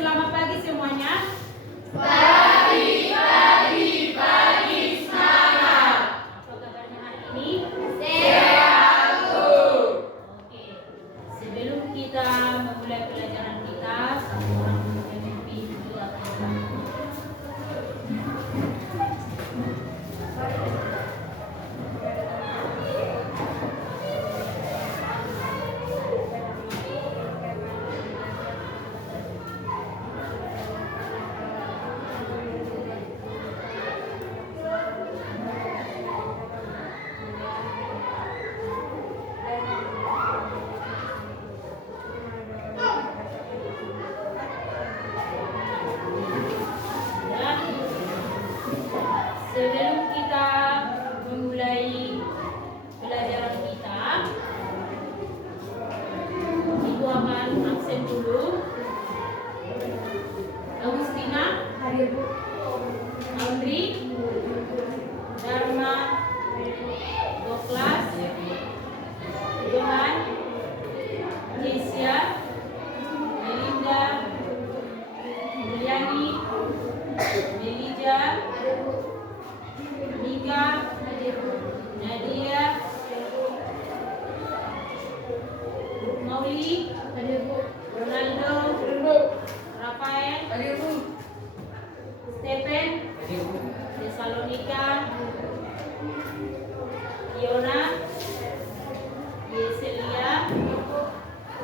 selamat pagi semuanya. Pagi, semangat. Apa kabarnya hari ini? Sehat, Bu. Oke. Sebelum kita memulai pelajaran kita, satu orang memimpin dua kita. Sebelum kita memulai pelajaran kita, Ibu akan absen dulu. Agustina, Hadir, Bu. Audrey, Dharma, Doklas, Johan, Jessia, Melinda, Mulyani, Melija, Mika, Nadia, Mauli, Hadir, Bu. Ronaldo, Hadir, Bu. Rafael, Hadir, Bu. Stephen, Hadir, Bu. Tesalonika, Yona, Yeselia,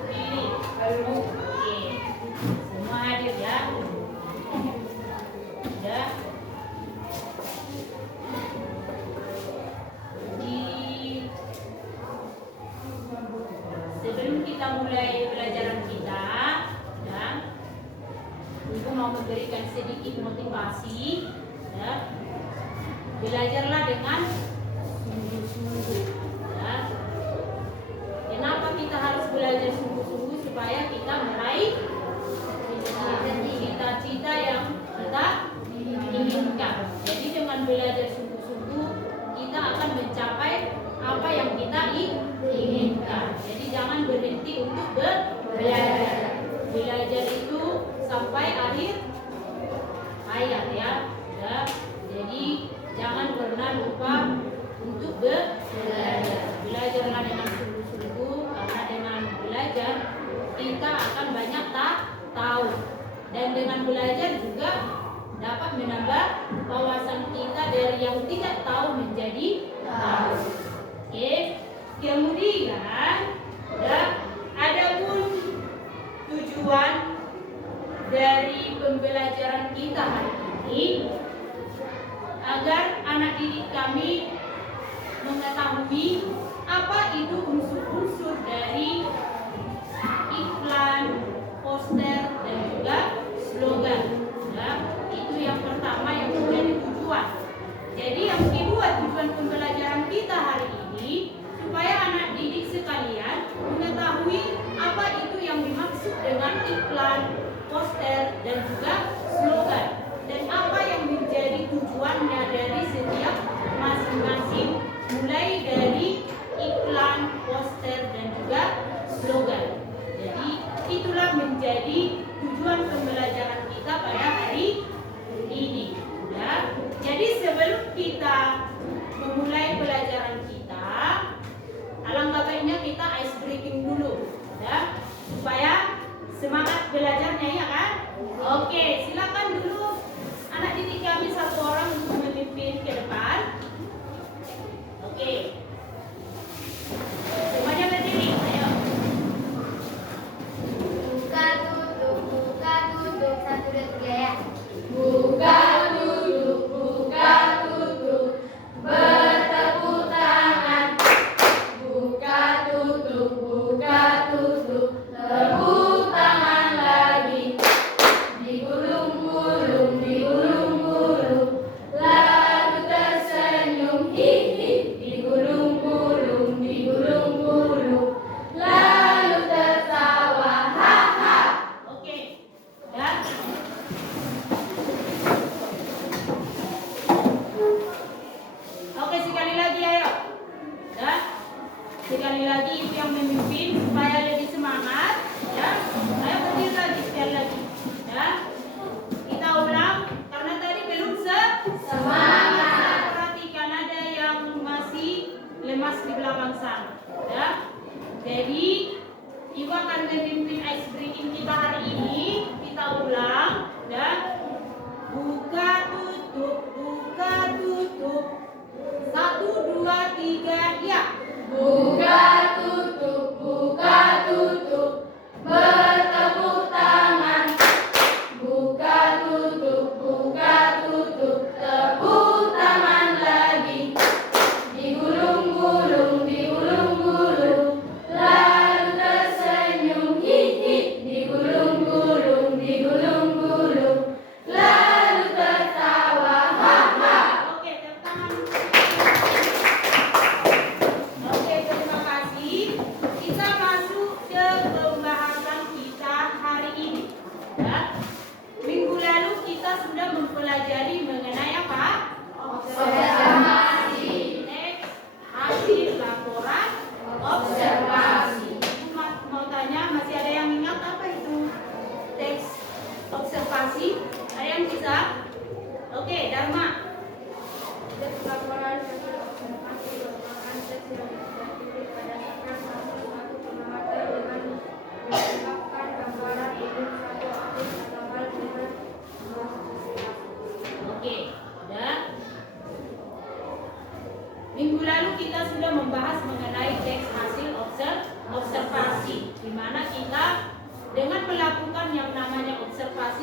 Billy. Hadir, Bu. Oke, semua hadir ya. Sudah. Jadi sebelum kita mulai pelajaran kita, ya, Ibu mau memberikan sedikit motivasi, ya. Belajarlah dengan sungguh-sungguh, ya. Kenapa kita harus belajar sungguh-sungguh? Supaya kita meraih cita-cita yang kita inginkan. Jadi dengan belajar sungguh-sungguh kita akan mencapai apa yang kita inginkan. Jadi jangan berhenti untuk belajar. Belajar itu sampai akhir hayat ya. Ya. Jadi jangan pernah lupa untuk belajar. Belajarlah dengan sungguh-sungguh, karena dengan belajar kita akan banyak tahu. Dan dengan belajar juga dapat menambah wawasan kita dari yang tidak tahu menjadi tahu. Oke. Kemudian adapun tujuan dari pembelajaran kita hari ini agar anak didik kami mengetahui apa itu unsur-unsur dari iklan, poster, dan juga slogan. Ya, itu yang pertama yang menjadi tujuan. Jadi yang kedua, tujuan pembelajaran kita hari ini supaya anak didik sekalian mengetahui apa itu yang dimaksud dengan iklan, poster, dan juga slogan, dan apa yang menjadi tujuannya dari setiap masing-masing, mulai dari iklan, poster, dan juga slogan. Jadi itulah menjadi tujuan pembelajaran kita pada hari ini. Ya. Jadi sebelum kita memulai pelajaran kita, alangkah baiknya kita ice breaking dulu, ya, supaya semangat belajarnya, ya kan? Oke, silakan dulu anak didik kami satu orang untuk memimpin ke depan. Oke, semuanya berdiri, ayo. Buka tutup, 1, 2, 3 ya. Buka tutup, bertepuk tangan. Buka tutup, tepuk tangan lagi. Digulung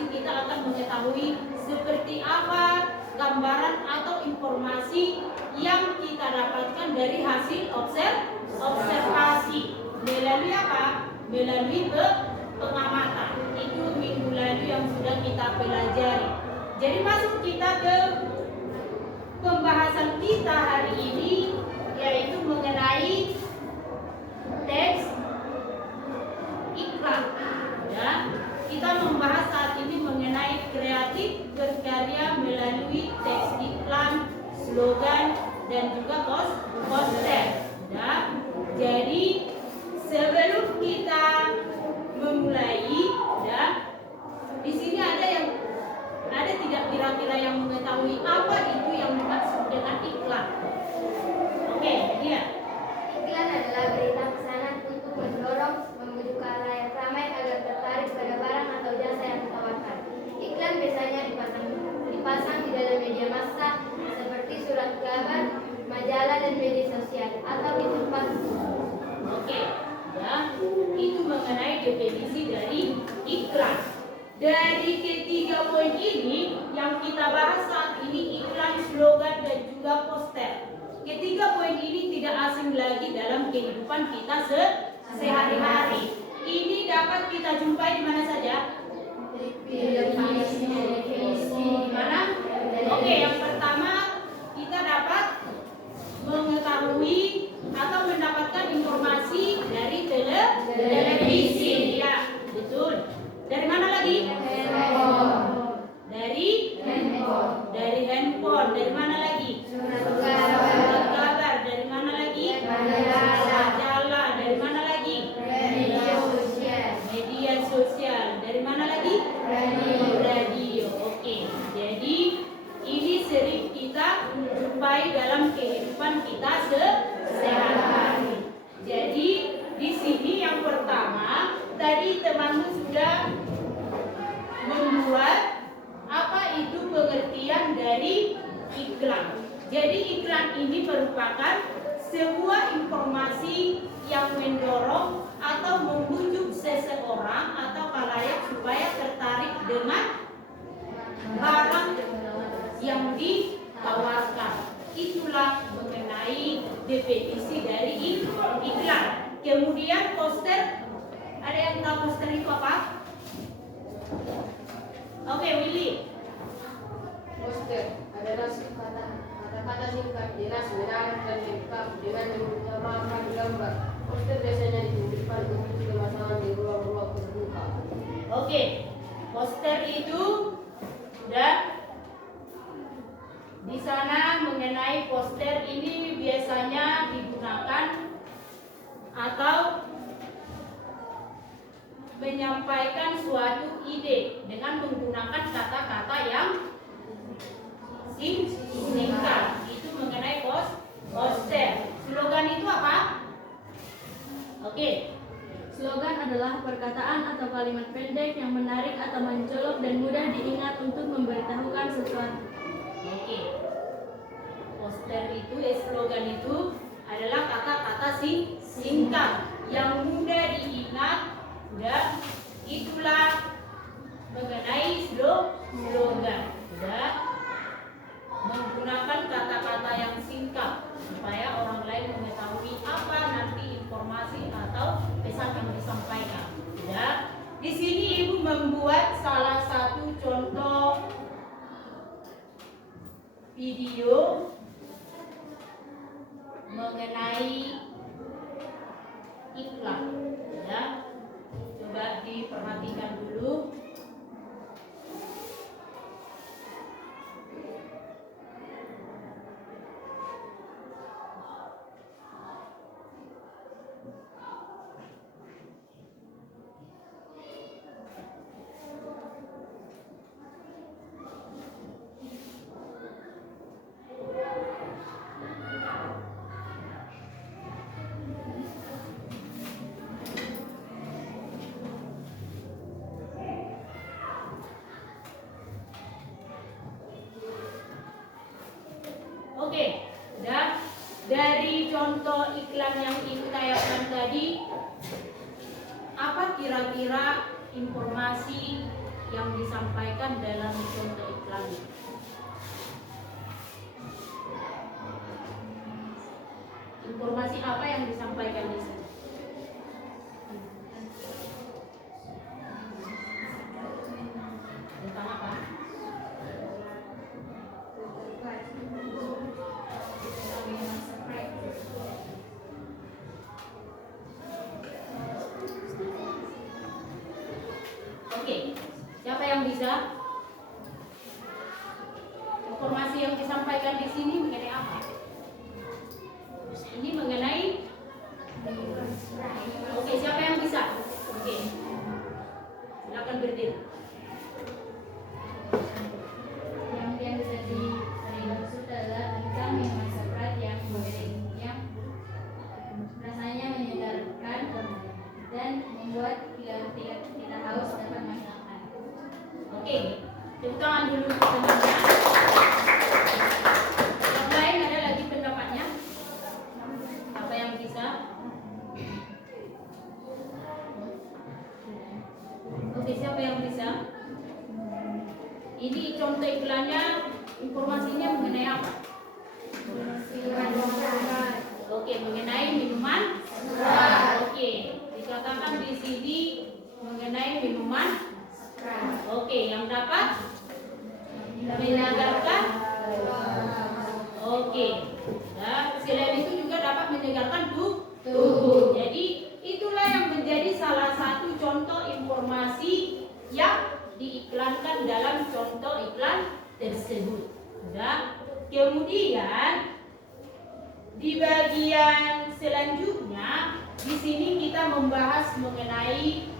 pasti kita akan mengetahui seperti apa gambaran atau informasi yang kita dapatkan dari hasil observasi melalui apa? Melalui pengamatan. Itu minggu lalu yang sudah kita pelajari. Jadi masuk kita ke pembahasan kita hari ini, yaitu mengenai teks iklan. Ya, kita membahas saat ini mengenai kreatif berkarya melalui teks iklan, slogan, dan juga poster. Ya, jadi sebelum kita memulai, ya, di sini ada tidak kira-kira yang mengetahui apa itu yang dimaksud dengan iklan? Oke, dia. Iklan adalah berita pesanan untuk mendorong membujuk khalayak ramai agar tertarik pada barang atau jasa yang ditawarkan. Iklan biasanya dipasang di dalam media massa seperti surat kabar, majalah, dan media sosial atau di tempat. Oke, ya, itu mengenai definisi dari iklan. Dari ketiga poin ini yang kita bahas saat ini, iklan, slogan, dan juga poster. Ketiga poin ini tidak asing lagi dalam kehidupan kita sehari-hari. Ini dapat kita jumpai di mana saja? Mana? Oke, yang pertama kita dapat mengetahui atau mendapatkan informasi dari televisi. Ya, betul. Dari mana lagi? Dari handphone. Dari mana lagi? Surat kabar. Dari mana lagi? Majalah. Dari mana lagi? Media sosial. Dari mana lagi? Radio. Oke. Jadi ini sering kita jumpai dalam kehidupan kita sehari-hari. Jadi di sini yang pertama tadi temanmu sudah membuat apa itu pengertian dari iklan. Jadi iklan ini merupakan sebuah informasi yang mendorong atau membujuk seseorang atau khalayak supaya tertarik dengan barang yang ditawarkan. Itulah mengenai definisi dari iklan. Kemudian poster, ada yang tahu poster itu apa? Oke, Willy. Poster adalah kata-kata singkat, jelas, menarik, dan lengkap dengan mengutamakan gambar. Poster biasanya dituliskan untuk pemasangan di ruang-ruang terbuka. Oke, poster itu dan di sana mengenai poster ini biasanya digunakan atau menyampaikan suatu ide dengan menggunakan kata-kata yang singkat. Itu mengenai poster. Slogan itu apa? Oke. Slogan adalah perkataan atau kalimat pendek yang menarik atau mencolok dan mudah diingat untuk memberitahukan sesuatu. Oke. Poster itu, slogan itu adalah kata-kata singkat yang mudah diingat, dan itulah mengenai slogan. Ya, menggunakan kata-kata yang singkat supaya orang lain mengetahui apa nanti informasi atau pesan yang disampaikan. Ya, di sini Ibu membuat salah satu contoh video mengenai iklan. Ya, coba diperhatikan dulu. Oke, dan dari contoh iklan yang Ibu tayangkan tadi, apa kira-kira informasi yang disampaikan dalam contoh iklannya? Informasi apa yang disampaikan di sini? Tentang apa? Oke, siapa yang bisa? Informasi yang disampaikan di sini mengenai apa? Ini mengenai. Oke, siapa yang bisa? Oke, silakan berdiri. Yang bisa dimaksud adalah tentang minuman Sprite yang rasanya menyegarkan dan membuat kita haus dapat menghilangkan. Oke, tepuk tangan dulu teman-teman. Yang lain ada lagi pendapatnya? Apa yang bisa? Oke, siapa yang bisa? Ini contoh iklannya, informasinya mengenai apa? Oke, mengenai minuman. Oke, dikatakan di sini mengenai minuman. Oke, yang dapat menyegarkan. Oke, nah, selain itu juga dapat menyegarkan tubuh. Jadi itulah yang menjadi salah satu contoh informasi yang diiklankan dalam contoh iklan tersebut. Nah, kemudian di bagian selanjutnya di sini kita membahas mengenai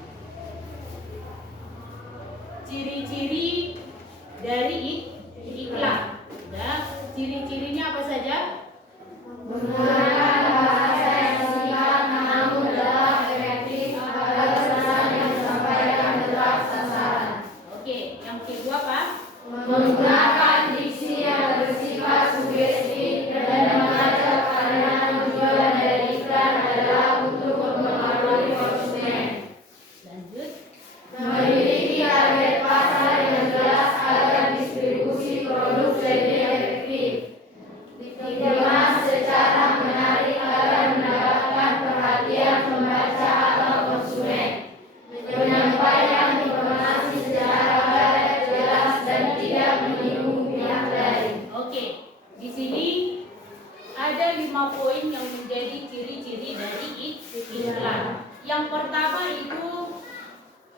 ciri-ciri dari iklan. Nah, ciri-cirinya apa saja? Menggunakan bahasa yang singkat namun jelas, efektif agar pesan yang disampaikan tepat sasaran. Oke, yang kedua apa? Menggunakan diksi yang bersifat sugestif dan mengajak karena tujuan dari iklan adalah untuk mempengaruhi konsumen. Lanjut. Memiliki target pasar yang jelas agar distribusi produk lebih efektif. Dikemas secara menarik agar mendapatkan perhatian pembaca atau konsumen. Menyampaikan informasi secara jelas dan tidak menyinggung pihak lain. Oke, di sini ada 5 poin yang menjadi ciri-ciri dari iklan. Yang pertama itu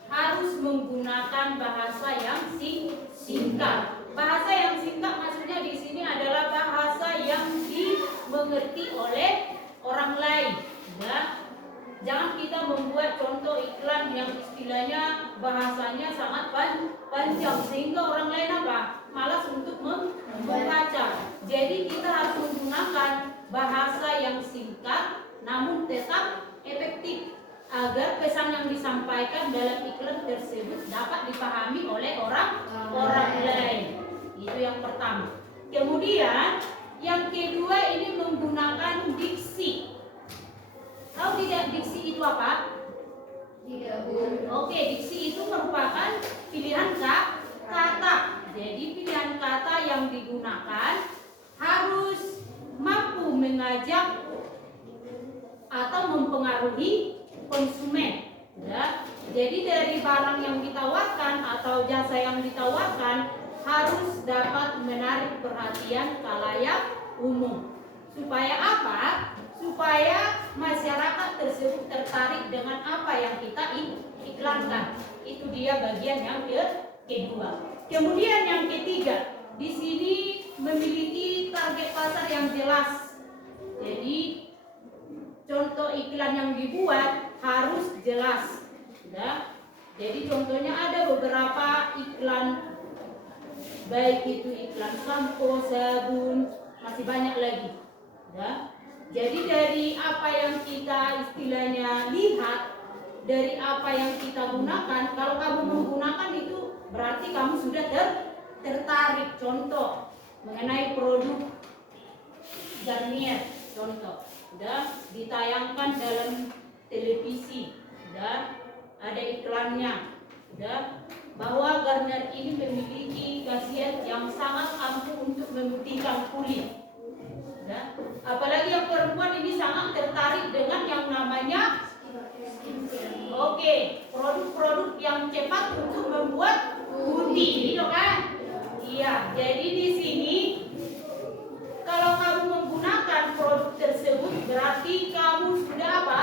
harus menggunakan bahasa yang singkat. Bahasa yang singkat maksudnya di sini adalah bahasa yang dimengerti oleh orang lain. Ya. Jangan kita membuat contoh iklan yang istilahnya bahasanya sangat panjang sehingga orang lain apa? Malas untuk membaca. Jadi kita harus menggunakan bahasa yang singkat namun tetap efektif agar pesan yang disampaikan dalam iklan tersebut dapat dipahami oleh orang lain. Itu yang pertama. Kemudian yang kedua ini menggunakan diksi. Tahu tidak diksi itu apa? Oke, diksi itu merupakan pilihan kata. Jadi pilihan kata yang digunakan harus mampu mengajak atau mempengaruhi konsumen. Ya. Jadi dari barang yang ditawarkan atau jasa yang ditawarkan harus dapat menarik perhatian khalayak umum. Supaya apa? Supaya masyarakat tersebut tertarik dengan apa yang kita iklankan. Itu dia bagian yang kedua. Kemudian yang ketiga, di sini memiliki target pasar yang jelas. Jadi contoh iklan yang dibuat harus jelas. Ya. Jadi contohnya ada beberapa iklan, baik itu iklan sampo, sabun, masih banyak lagi. Ya. Jadi dari apa yang kita istilahnya lihat, dari apa yang kita gunakan, kalau kamu menggunakan itu berarti kamu sudah tertarik. Contoh mengenai produk Garnier, contoh, sudah ditayangkan dalam televisi, sudah ada iklannya, sudah bahwa garner ini memiliki khasiat yang sangat ampuh untuk memutihkan kulit. Ya. Apalagi yang perempuan ini sangat tertarik dengan yang namanya produk-produk yang cepat untuk membuat putih, gitu kan? Iya, jadi di sini kalau kamu menggunakan produk tersebut berarti kamu sudah apa?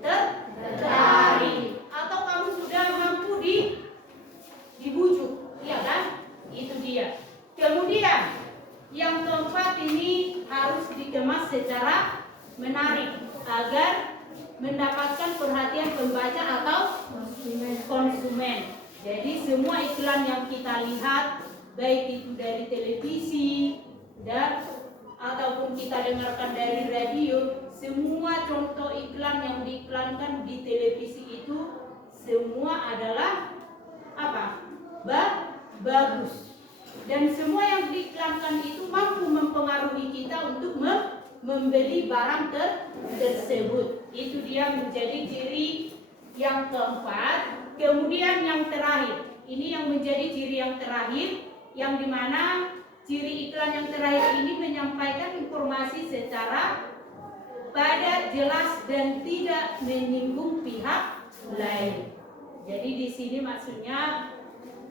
Tertarik, atau kamu sudah mampu dibujuk, iya kan? Itu dia. Kemudian yang keempat ini harus dikemas secara menarik agar mendapatkan perhatian pembaca atau konsumen. Jadi semua iklan yang kita lihat, baik itu dari televisi dan ataupun kita dengarkan dari radio, semua contoh iklan yang diiklankan di televisi itu semua adalah apa? Bagus. Dan semua yang diiklankan itu mampu mempengaruhi kita untuk membeli barang tersebut. Itu dia menjadi ciri yang keempat. Kemudian yang terakhir, ini yang menjadi ciri yang terakhir, yang dimana ciri iklan yang terakhir ini menyampaikan informasi secara padat, jelas, dan tidak menyinggung pihak lain. Jadi di sini maksudnya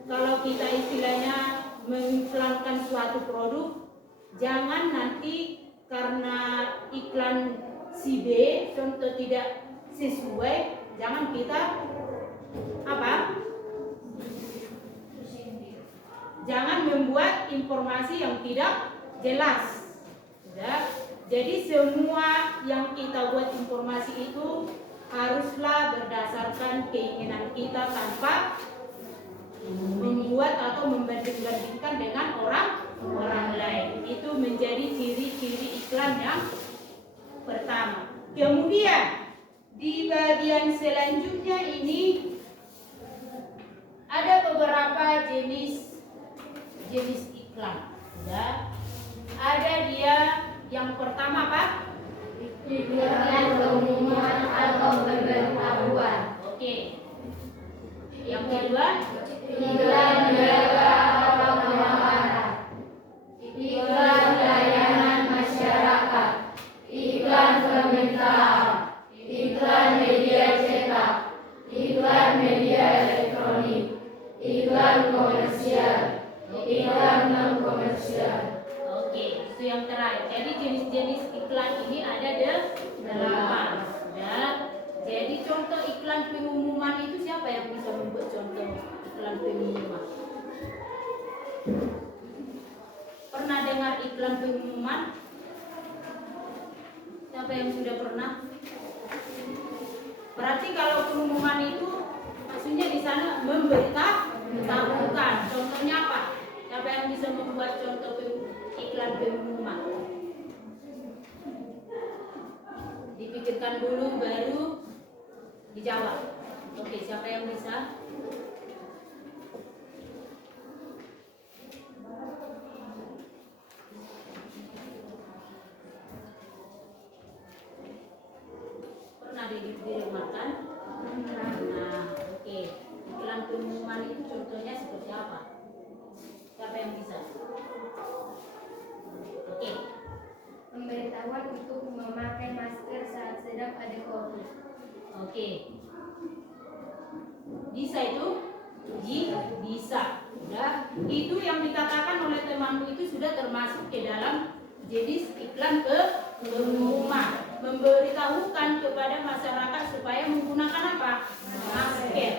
kalau kita istilahnya mengiklankan suatu produk, jangan nanti karena iklan si B contoh tidak sesuai, jangan kita jangan membuat informasi yang tidak jelas. Ya. Jadi semua yang kita buat informasi itu haruslah berdasarkan keinginan kita tanpa membuat atau membanding-bandingkan dengan orang lain. Itu menjadi ciri-ciri iklan yang pertama. Kemudian di bagian selanjutnya ini ada beberapa jenis iklan. Ya. Ada dia yang pertama apa? Iklan pengumuman atau pemberitahuan. Oke. Yang kedua, Iklan niaga atau penawaran. Iklan layanan masyarakat. Iklan permintaan. Iklan media cetak. Iklan media elektronik. Iklan komersial. Iklan non komersial. oke, itu yang terakhir. Jadi jenis-jenis iklan ini ada 8. Ya. Jadi contoh iklan pengumuman itu siapa yang bisa membuat contoh iklan pengumuman? Pernah dengar iklan pengumuman? Siapa yang sudah pernah? Berarti kalau pengumuman itu maksudnya di sana memberitahukan. Contohnya apa? Siapa yang bisa membuat contoh iklan pengumuman? Dipikirkan dulu baru dijawab. Oke, siapa yang bisa? Pernah didengarkan? Nah, oke. Iklan pengumuman itu contohnya seperti apa? Siapa yang bisa? Oke. Pemberitahuan untuk memakai masker saat sedang ada COVID. Oke. Bisa itu? Bisa. Sudah. Itu yang dikatakan oleh temanku itu sudah termasuk ke dalam jenis iklan pengumuman. Memberitahukan kepada masyarakat supaya menggunakan apa? Masker.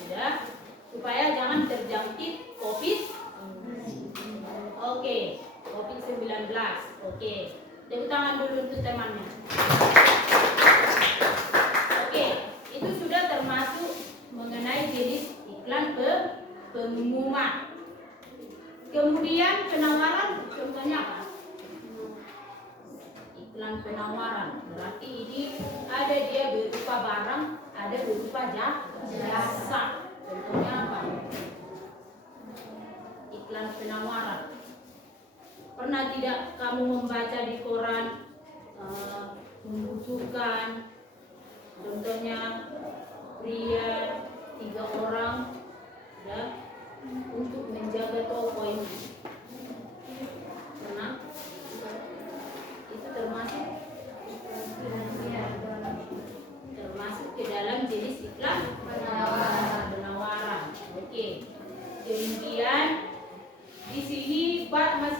Sudah. Supaya jangan terjangkit COVID. Oke. COVID-19. Oke. Tepuk tangan dulu untuk temannya. Oke, itu sudah termasuk mengenai jenis iklan pengumuman. Kemudian penawaran, contohnya apa? Iklan penawaran. Berarti ini ada dia berupa barang, ada berupa jasa. Contohnya apa? Iklan penawaran. Pernah tidak kamu membaca di koran membutuhkan contohnya pria 3 orang, ya,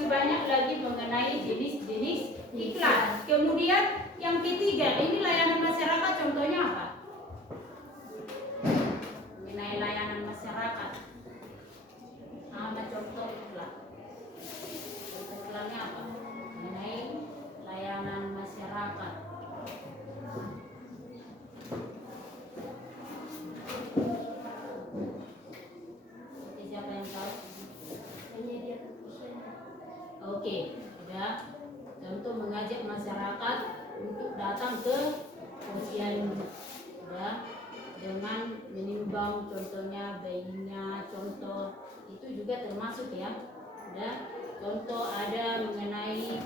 masih banyak lagi mengenai jenis-jenis iklan. Kemudian yang ketiga, ini layanan masyarakat, contohnya apa? Mengenai layanan masyarakat. Contoh iklan. Contoh iklannya apa? Mengenai layanan masyarakat. Siapa yang tahu? Oke, sudah. Contoh mengajak masyarakat untuk datang ke posyandu, sudah, dengan menimbang contohnya bayinya, contoh itu juga termasuk ya. Sudah. Contoh ada mengenai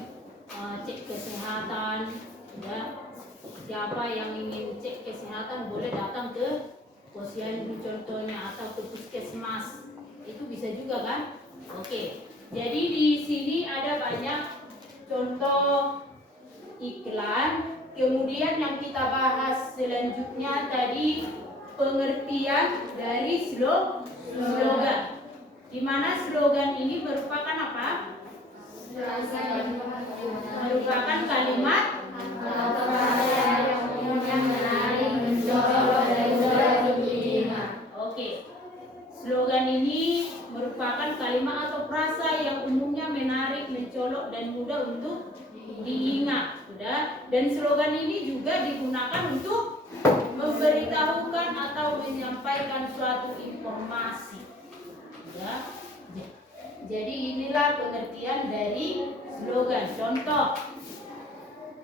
cek kesehatan, sudah. Siapa yang ingin cek kesehatan boleh datang ke posyandu contohnya atau ke puskesmas, itu bisa juga kan? Oke. Jadi di sini ada banyak contoh iklan. Kemudian yang kita bahas selanjutnya tadi pengertian dari slogan. Di mana slogan ini merupakan apa? Merupakan kalimat atau bahasa yang umumnya menarik, mencolok, dan mudah untuk diingat. Oke. Slogan ini merupakan kalimat atau frasa yang umumnya menarik, mencolok, dan mudah untuk diingat. Sudah. Dan slogan ini juga digunakan untuk memberitahukan atau menyampaikan suatu informasi. Sudah. Jadi inilah pengertian dari slogan. Contoh.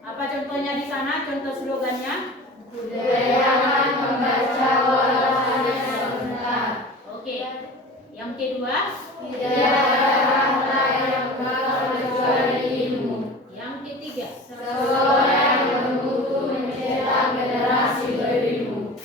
Apa contohnya di sana? Contoh slogannya? Budayakan membaca walau hanya sebentar. Oke. Yang kedua? Tidak ada harta yang kekal kecuali ilmu. Yang ketiga? Sekolah yang bermutu mencetak generasi berilmu.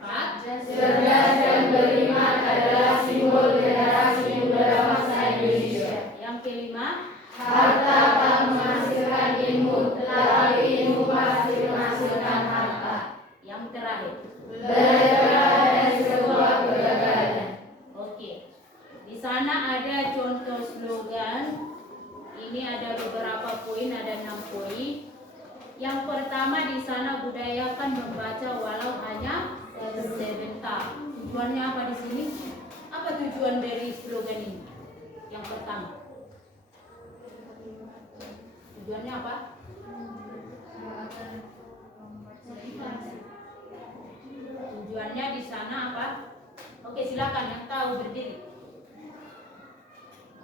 Empat? Cerdas dan beriman adalah simbol generasi muda bangsa Indonesia. Yang kelima? Harta tak menghasilkan ilmu, tetapi ilmu pasti menghasilkan harta. Yang terakhir? Belajarlah dari sebuah kegagalan. Oke. Di sana ada contoh slogan. Ini ada beberapa poin, ada 6 poin. Yang pertama di sana budayakan membaca walau hanya sebentar. Tujuannya apa di sini? Apa tujuan dari slogan ini? Yang pertama. Tujuannya apa? Tujuannya di sana apa? Oke, silakan yang tahu berdiri.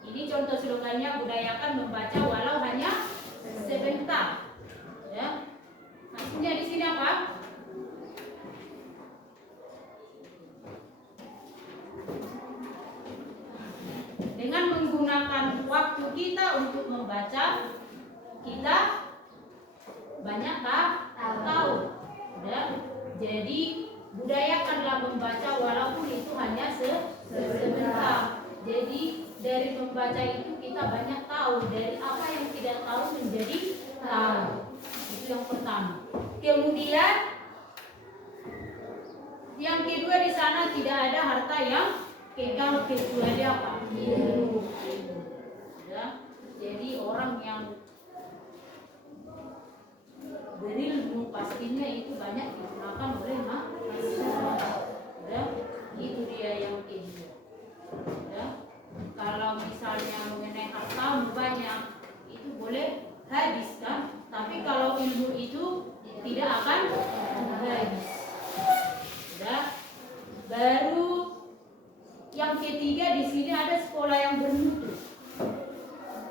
Ini contoh slogannya budayakan membaca walau hanya sebentar. Ya. Maksudnya di sini apa? Dengan menggunakan waktu kita untuk membaca, kita banyak tahu. Ya. Jadi budayakanlah membaca walaupun itu hanya sebentar. Jadi dari membaca itu kita banyak tahu, dari apa yang tidak tahu menjadi tahu. Itu yang pertama. Kemudian yang kedua di sana tidak ada harta yang kekal kecuali apa? Ilmu. Ya. Jadi orang yang berilmu pastinya itu banyak digunakan oleh masyarakat. Ya. Itu dia yang kedua. Ya. Kalau misalnya mengenai harta banyak, itu boleh habis kan? Tapi kalau ilmu itu tidak akan habis. Ya. Baru yang ketiga di sini ada sekolah yang bermutu,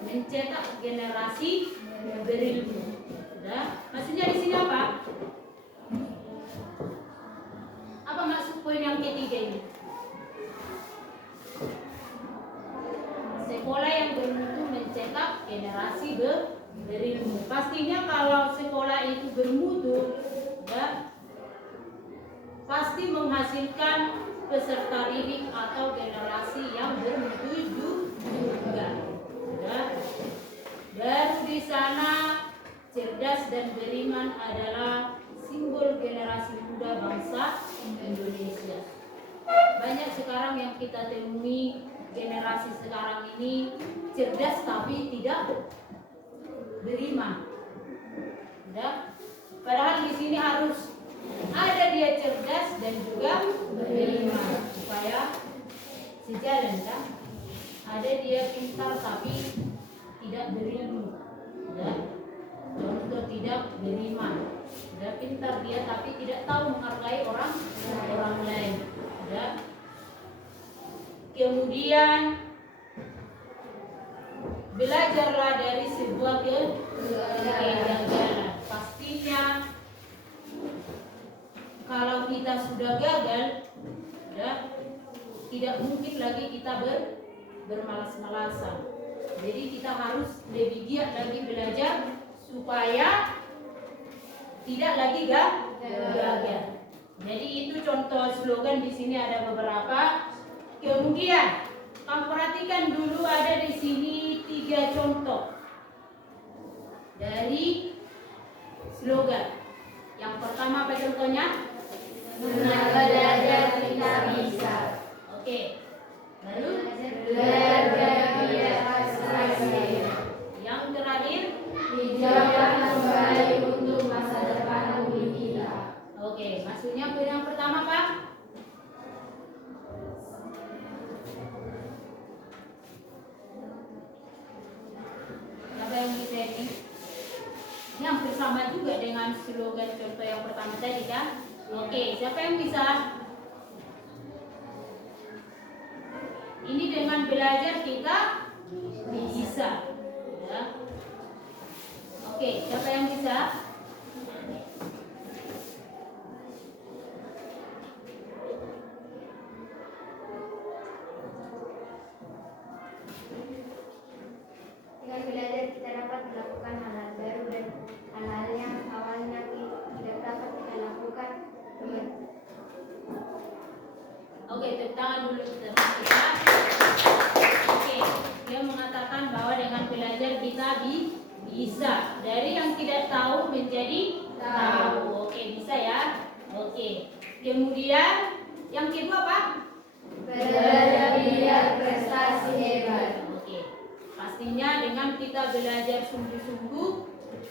mencetak generasi berilmu. Ya. Maksudnya di sini apa? Apa maksud poin yang ketiga ini? Sekolah yang bermutu mencetak generasi berilmu. Pastinya kalau sekolah itu bermutu, ya, pasti menghasilkan peserta didik atau generasi yang bermutu juga. Ya. Baru di sana cerdas dan beriman adalah simbol generasi muda bangsa Indonesia. Banyak sekarang yang kita temui, generasi sekarang ini cerdas tapi tidak beriman. Ya. Padahal di sini harus ada dia cerdas dan juga beriman supaya sejalan kan. Ada dia pintar tapi tidak berilmu. Ya. Contoh tidak beriman. Dia pintar dia tapi tidak tahu menghargai orang lain. Ya. Kemudian belajarlah dari sebuah kegagalan. Pastinya kalau kita sudah gagal, ya, tidak mungkin lagi kita bermalas-malasan. Jadi kita harus lebih giat lagi belajar supaya tidak lagi gagal. Jadi itu contoh slogan di sini ada beberapa. Kemudian kamu perhatikan dulu ada di sini 3 contoh dari slogan. Yang pertama apa contohnya? Dengan belajar kita bisa. Oke. Lalu Belajar biar prestasi. yang terakhir, Hijaukan kembali untuk masa depan bumi kita. oke, maksudnya yang pertama Pak? Siapa yang bisa ini? Ini hampir sama juga dengan slogan contoh yang pertama tadi kan? Oke, siapa yang bisa? Ini dengan belajar kita bisa. Ya. Oke, siapa yang bisa? Dengan belajar kita dapat melakukan hal-hal baru dan hal-hal yang awalnya tidak dapat kita lakukan. Oke, tepuk tangan dulu teman kita. Oke, dia mengatakan bahwa dengan belajar kita bisa dari yang tidak tahu menjadi tahu. Oke, bisa ya. Oke. Kemudian yang kedua Pak? Belajar biar prestasi hebat. Oke. Pastinya dengan kita belajar sungguh-sungguh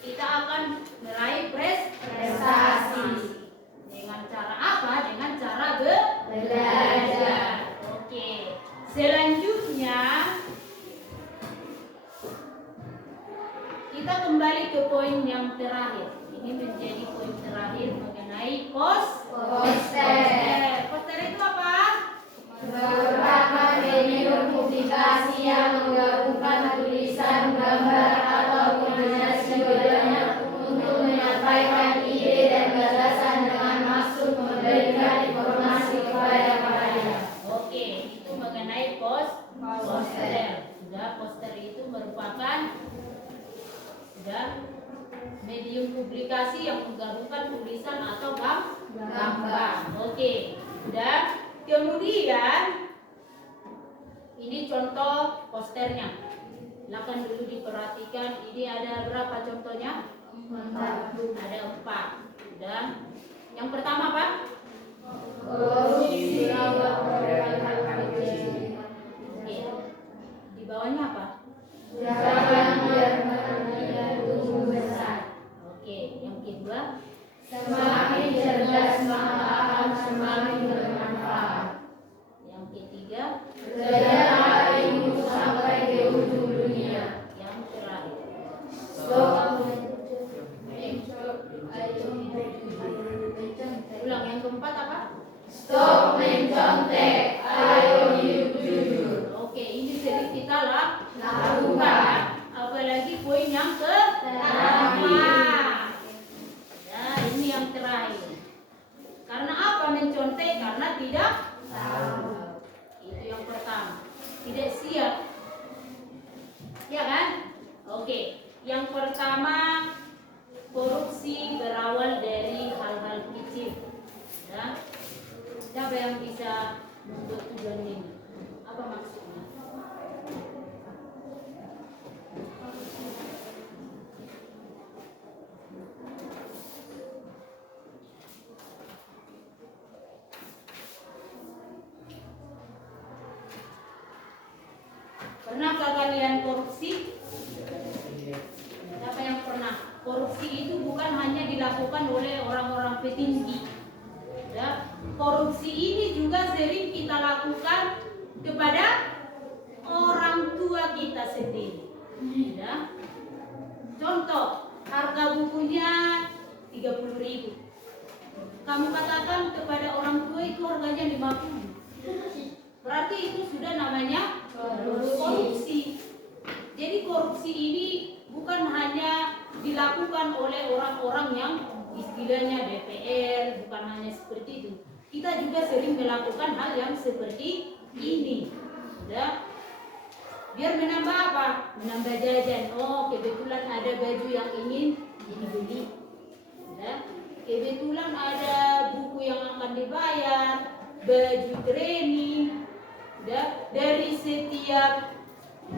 kita akan meraih prestasi. Dengan cara apa? Dengan cara belajar. Oke. Selanjutnya kita kembali ke poin yang terakhir. Ini menjadi poin terakhir mengenai poster. Poster itu apa? Merupakan medium publikasi yang menggabungkan tulisan, gambar, atau kombinasi keduanya untuk menyampaikan ide dan gagasan dengan maksud memberikan informasi kepada masyarakat. Oke, itu mengenai poster. Sudah, poster itu merupakan medium publikasi yang menggabungkan tulisan atau gambar. Oke, sudah. Kemudian ini contoh posternya. Silakan dulu diperhatikan. Ini ada berapa contohnya? 4. Ada 4. Sudah. Yang pertama apa? Korupsi. Oke. Di bawahnya apa? Jangan biarkan dia tumbuh besar. Oke. Yang kedua? Semakin cerdas maka akan semakin bermanfaat. Yang ketiga? Kejar ilmu sampai ke ujung dunia. Yang terakhir? Stop. Ulang, yang keempat apa? Stop mencontek. Ayo hidup jujur. Oke, ini sering kita lakukan. Lakukan. Apalagi poin yang ke-8. Ya, ini yang terakhir. Karena apa mencontek? Karena tidak tahu. Itu yang pertama. Tidak siap. Ya kan? Oke. Yang pertama, korupsi berawal dari hal-hal kecil. Ya. Siapa yang bisa membuat tujuan ini? Apa maksudnya? Pernahkah kalian korupsi? Siapa yang pernah? Korupsi itu bukan hanya dilakukan oleh orang-orang petinggi. Ya, korupsi ini juga sering kita lakukan kepada orang tua kita sendiri. Ya. Contoh, harga bukunya 30.000. Kamu katakan kepada orang tua itu harganya 50. Berarti itu sudah namanya korupsi. Jadi korupsi ini bukan hanya dilakukan oleh orang-orang yang istilahnya DPR, bukan hanya seperti itu. Kita juga sering melakukan hal yang seperti ini. Ya. Biar menambah apa? Menambah jajan. Oh, kebetulan ada baju yang ingin dibeli. Ya. Kebetulan ada buku yang akan dibayar, baju training. Ya. Dari setiap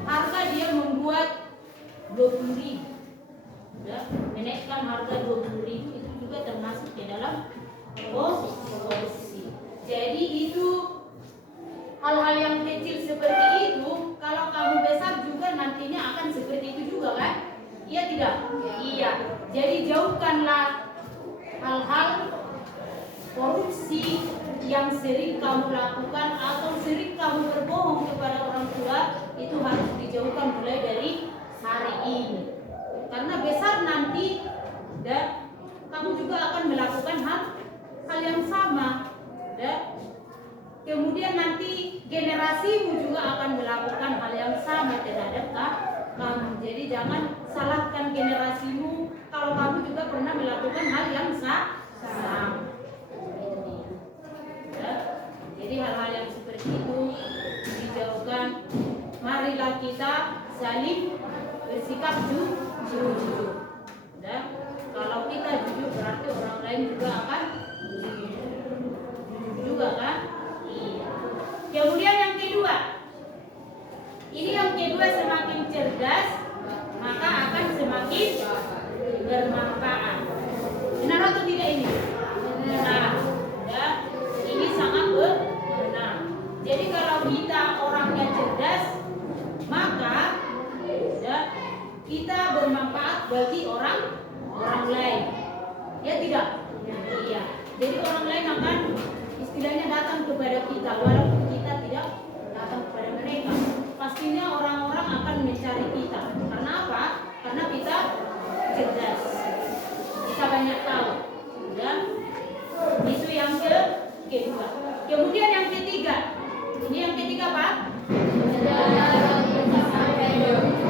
harga dia membuat 20.000. Ya. Menaikkan harga 20.000 itu juga termasuk ke dalam korupsi. Jadi itu hal-hal yang kecil seperti itu, kalau kamu besar juga nantinya akan seperti itu juga kan? Iya tidak? Iya. Jadi jauhkanlah hal-hal korupsi yang sering kamu lakukan atau sering kamu berbohong kepada orang tua, itu harus dijauhkan mulai dari hari ini. Karena besar nanti dan kamu juga akan melakukan hal yang sama. Dan kemudian nanti generasimu juga akan melakukan hal yang sama terhadap kamu. Jadi jangan salahkan generasimu kalau kamu juga pernah melakukan hal yang sama. Ya. Jadi hal-hal yang seperti itu dijauhkan. Marilah kita saling bersikap jujur. Dan kalau kita jujur berarti orang lain juga akan jujur juga kan? Iya. Kemudian yang kedua, ini yang kedua, semakin cerdas maka akan semakin bermanfaat. Benar atau tidak ini? Benar. Ya, ini sangat benar. Jadi kalau kita orangnya cerdas, maka ya, kita bermanfaat bagi orang lain. Ya tidak? Iya. Jadi orang lain akan istilahnya datang kepada kita walaupun kita tidak datang kepada mereka. Pastinya orang-orang akan mencari kita. Karena apa? Karena kita cerdas. Kita banyak tahu. Ya. Itu yang kedua. Kemudian yang ketiga. Ini yang ketiga apa?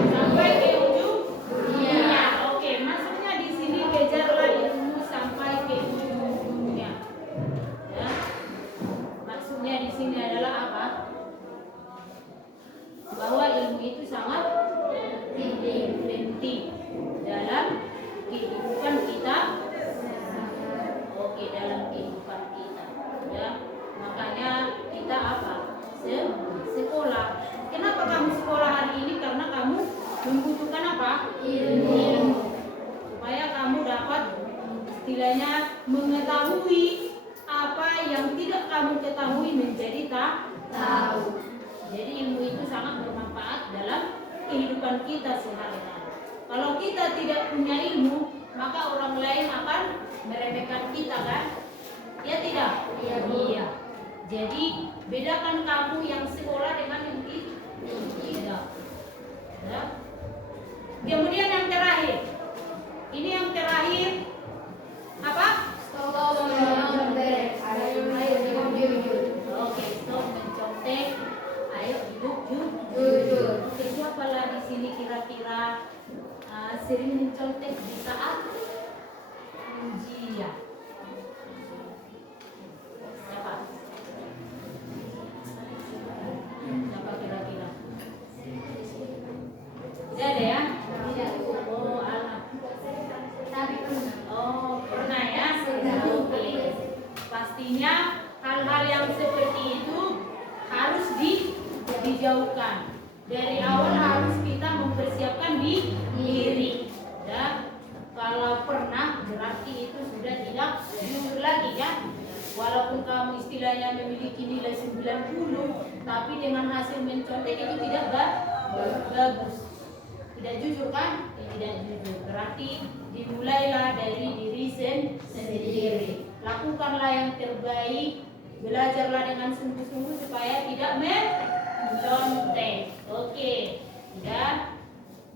Sampai ke ujung dunia. Oke, maksudnya di sini kejarlah ilmu sampai ke ujung dunia. Ya. Maksudnya di sini adalah apa? Bahwa ilmu itu sangat penting dalam kehidupan kita. Oke, dalam kehidupan kita. Ya. Makanya kita apa? Sekolah. Kenapa kamu sekolah hari ini? Karena kamu membutuhkan apa? Ilmu. Supaya kamu dapat istilahnya mengetahui apa yang tidak kamu ketahui menjadi tahu. Jadi ilmu itu sangat bermanfaat dalam kehidupan kita sehari-hari. Kalau kita tidak punya ilmu, maka orang lain akan meremehkan kita kan? Ya tidak? Iya. Jadi bedakan kamu yang sekolah dengan yang tidak. Ya. Kemudian yang terakhir. Ini yang terakhir apa? Oke, stop mencontek. Ayo hidup jujur. Oke, siapalah di sini kira-kira sering mencontek di saat ujian? Siapa? Siapa kira-kira? Tidak ada ya? Oh, alah. Oh, pernah ya? Oke. Pastinya hal-hal yang seperti itu harus dijauhkan. Dari awal harus kita mempersiapkan diri. Dan kalau pernah berarti itu sudah tidak jujur lagi ya. Walaupun kamu istilahnya memiliki nilai 90, tapi dengan hasil mencontek itu tidak Bagus. Tidak jujur kan? Tidak jujur. Berarti dimulailah dari diri sendiri. Lakukanlah yang terbaik. Belajarlah dengan sungguh-sungguh supaya tidak mencontek. Oke. Ya.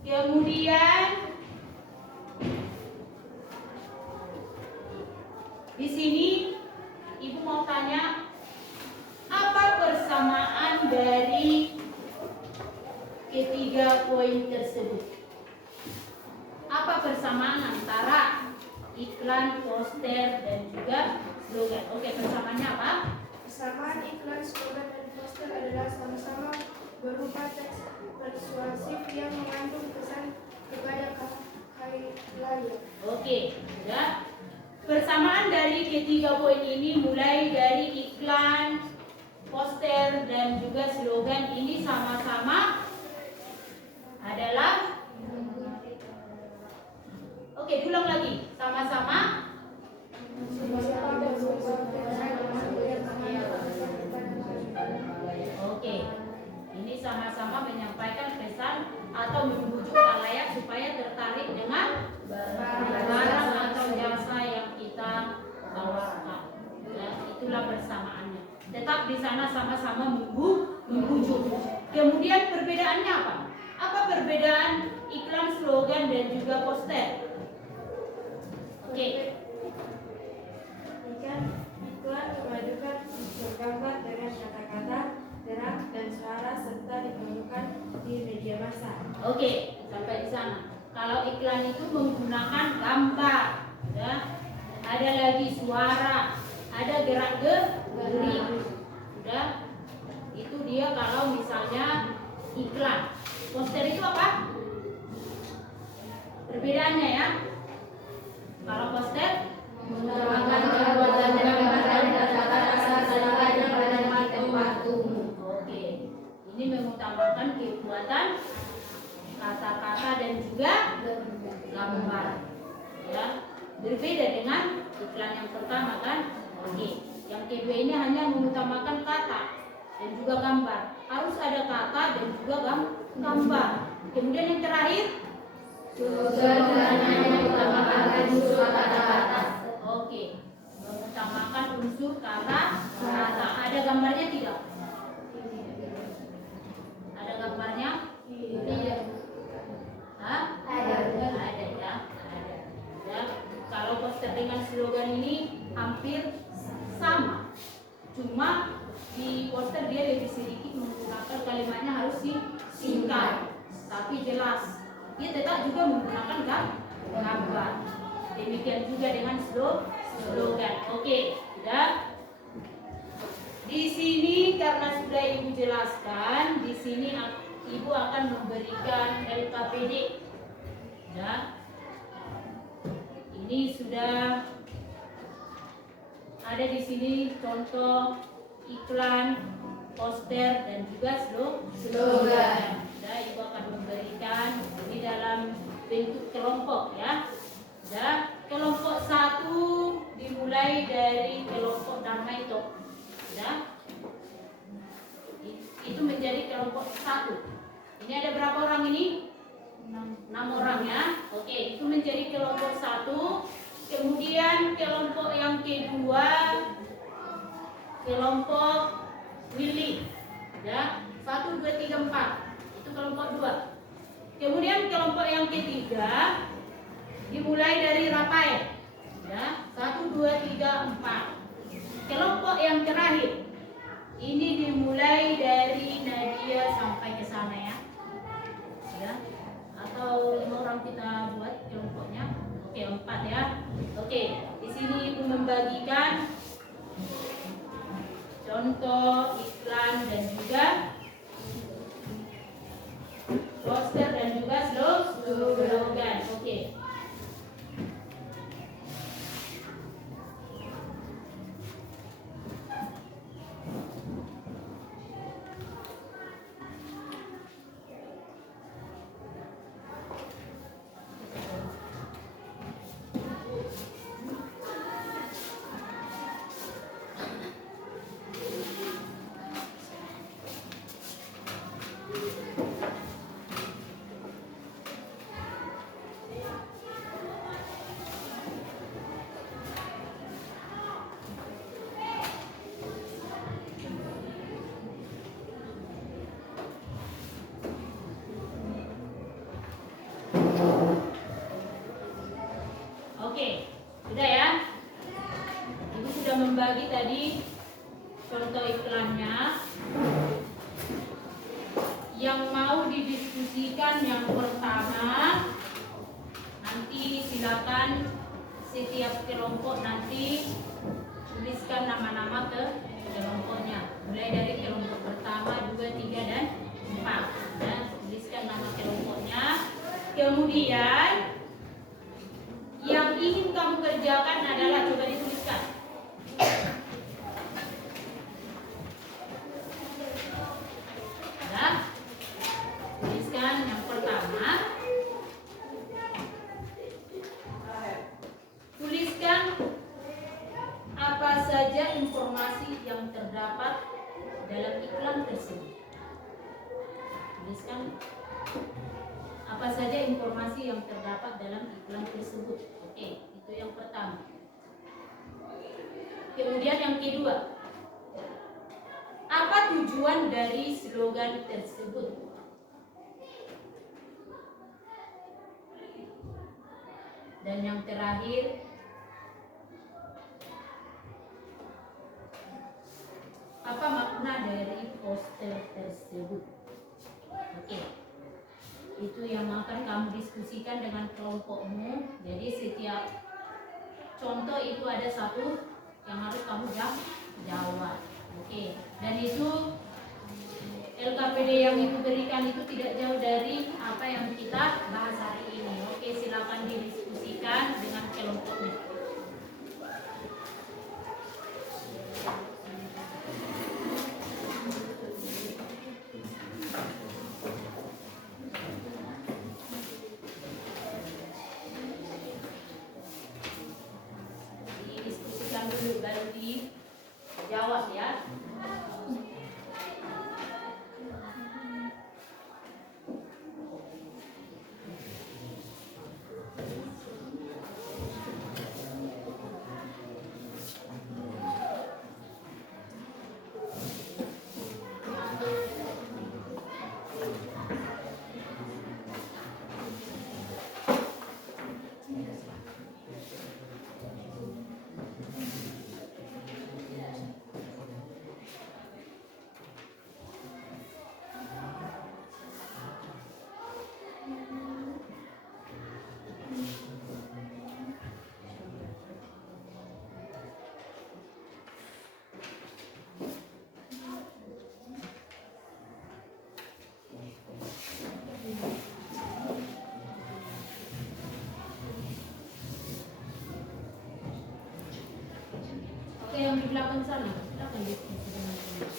Kemudian di sini Ibu mau tanya, apa persamaan dari ketiga poin tersebut? Apa persamaan antara iklan, poster, dan juga slogan? Oke, persamaannya apa? Persamaan iklan, slogan, dan poster adalah sama-sama berupa teks persuasif yang mengandung pesan kepada khalayak. Oke, ya. Persamaan dari ketiga poin ini mulai dari iklan, poster, dan juga slogan ini sama-sama adalah, oke, ulang lagi, sama-sama oke, ini sama-sama menyampaikan pesan atau membujuk khalayak supaya tertarik dengan barang atau jasa yang kita tawarkan. Ya, itulah persamaannya. Tetap di sana sama-sama membujuk. Kemudian perbedaannya apa? Apa perbedaan iklan, slogan, dan juga poster? Oke. Iklan memadukan unsur gambar dengan kata-kata, gerak, dan suara serta diperlukan di media massa. Oke, sampai di sana. Kalau iklan itu menggunakan gambar, ya. Ada lagi suara, ada gerak-gerik. Sudah. Itu dia kalau misalnya iklan. Poster itu apa? Perbedaannya ya. Kalau poster Menggunakan perbuatan gambar dan kata-kata saling pada tempat umum. Oke, ini mengutamakan kekuatan kata-kata dan juga gambar. Ya, berbeda dengan iklan yang pertama kan? Oke, yang kedua ini hanya mengutamakan kata dan juga gambar. Harus ada kata dan juga gambar. Kemudian yang terakhir, Slogan hanya mengutamakan unsur kata-kata. oke, mengutamakan unsur kata. Ada gambarnya tidak? Ada gambarnya? Tidak. Hah? Ada. Ada ya. Ada. Ya. Kalau poster dengan slogan ini hampir sama. Cuma di poster dia lebih sedikit menggunakan kalimatnya harus singkat, tapi jelas. Dia tetap juga menggunakan gambar. Demikian juga dengan slogan. Oke, sudah. Di sini karena sudah Ibu jelaskan, di sini Ibu akan memberikan LKPD. Ya. Ini sudah ada di sini contoh iklan, poster, dan juga slogan. Ya, Ibu akan memberikan ini dalam bentuk kelompok ya. Ya, kelompok 1 dimulai dari kelompok damai toh. Ya. Itu menjadi kelompok 1. Ini ada berapa orang ini? 6 orang ya. Oke, itu menjadi kelompok 1. Kemudian kelompok yang kedua, kelompok Willy. Ya, 1, 2, 3, 4. Itu kelompok 2. Kemudian kelompok yang ketiga dimulai dari Rafael. Ya, 1, 2, 3, 4. Kelompok yang terakhir ini dimulai dari Nadia sampai ke sana ya. Ya. Atau 5 orang kita buat kelompoknya. Oke, 4 ya. Oke, di sini Ibu membagikan contoh iklan dan juga poster dan juga slogan. Oke. yang mau didiskusikan yang pertama, nanti silakan setiap kelompok nanti tuliskan nama-nama ke kelompoknya. Mulai dari kelompok pertama, 2, 3, dan 4. Dan tuliskan nama kelompoknya. Kemudian yang ingin kamu kerjakan adalah, coba dituliskan. Ya. Tuliskan yang pertama. Tuliskan apa saja informasi yang terdapat dalam iklan tersebut. Tuliskan apa saja informasi yang terdapat dalam iklan tersebut. Oke, itu yang pertama. Kemudian yang kedua, apa tujuan dari slogan tersebut? Dan yang terakhir, apa makna dari poster tersebut? Oke, itu yang akan kamu diskusikan dengan kelompokmu. Jadi setiap contoh itu ada satu yang harus kamu jawab. Oke, dan itu LKPD yang itu berikan itu tidak jauh dari apa yang kita bahas hari ini. Oke, silakan didiskusikan dengan kelompoknya. Didiskusikan dulu baru dijawab ya. Oke, yang di belakang sana, silakan diskusi dengan teman.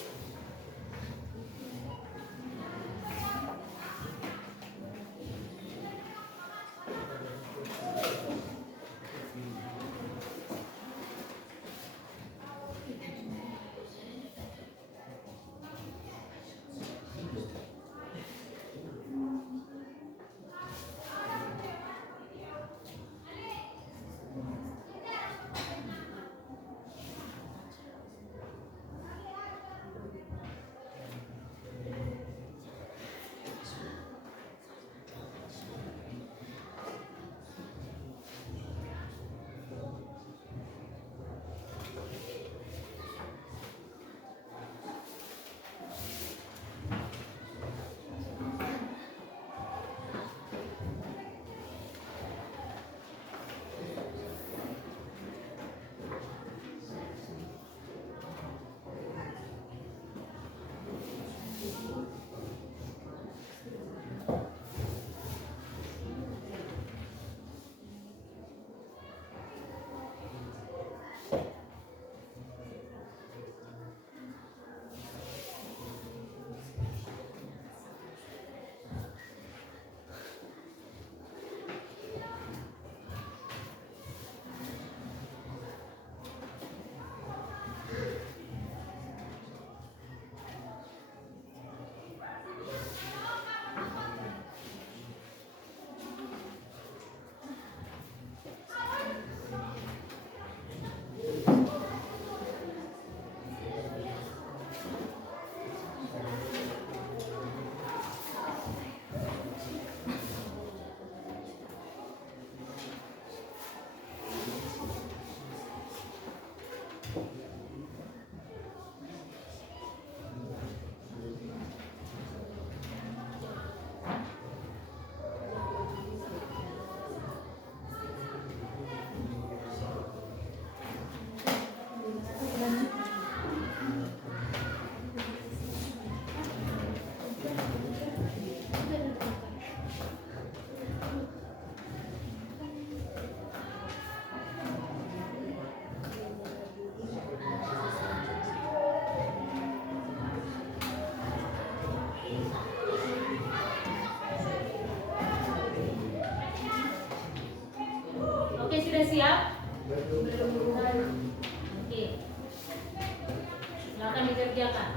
siap? Oke. Silakan dikerjakan.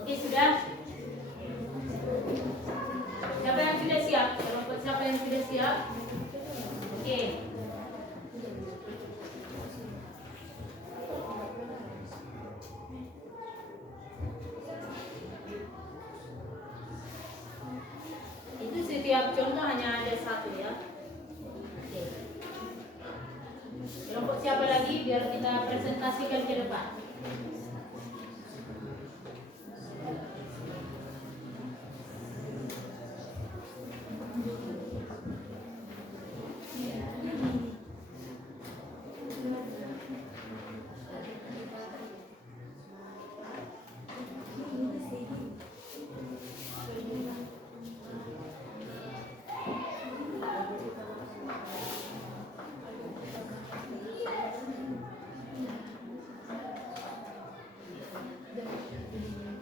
Oke, sudah. Siapa yang sudah siap? Kelompok siapa yang sudah siap? Oke. Itu setiap contoh hanya ada satu ya. Oke. Kelompok siapa lagi biar kita presentasikan ke depan.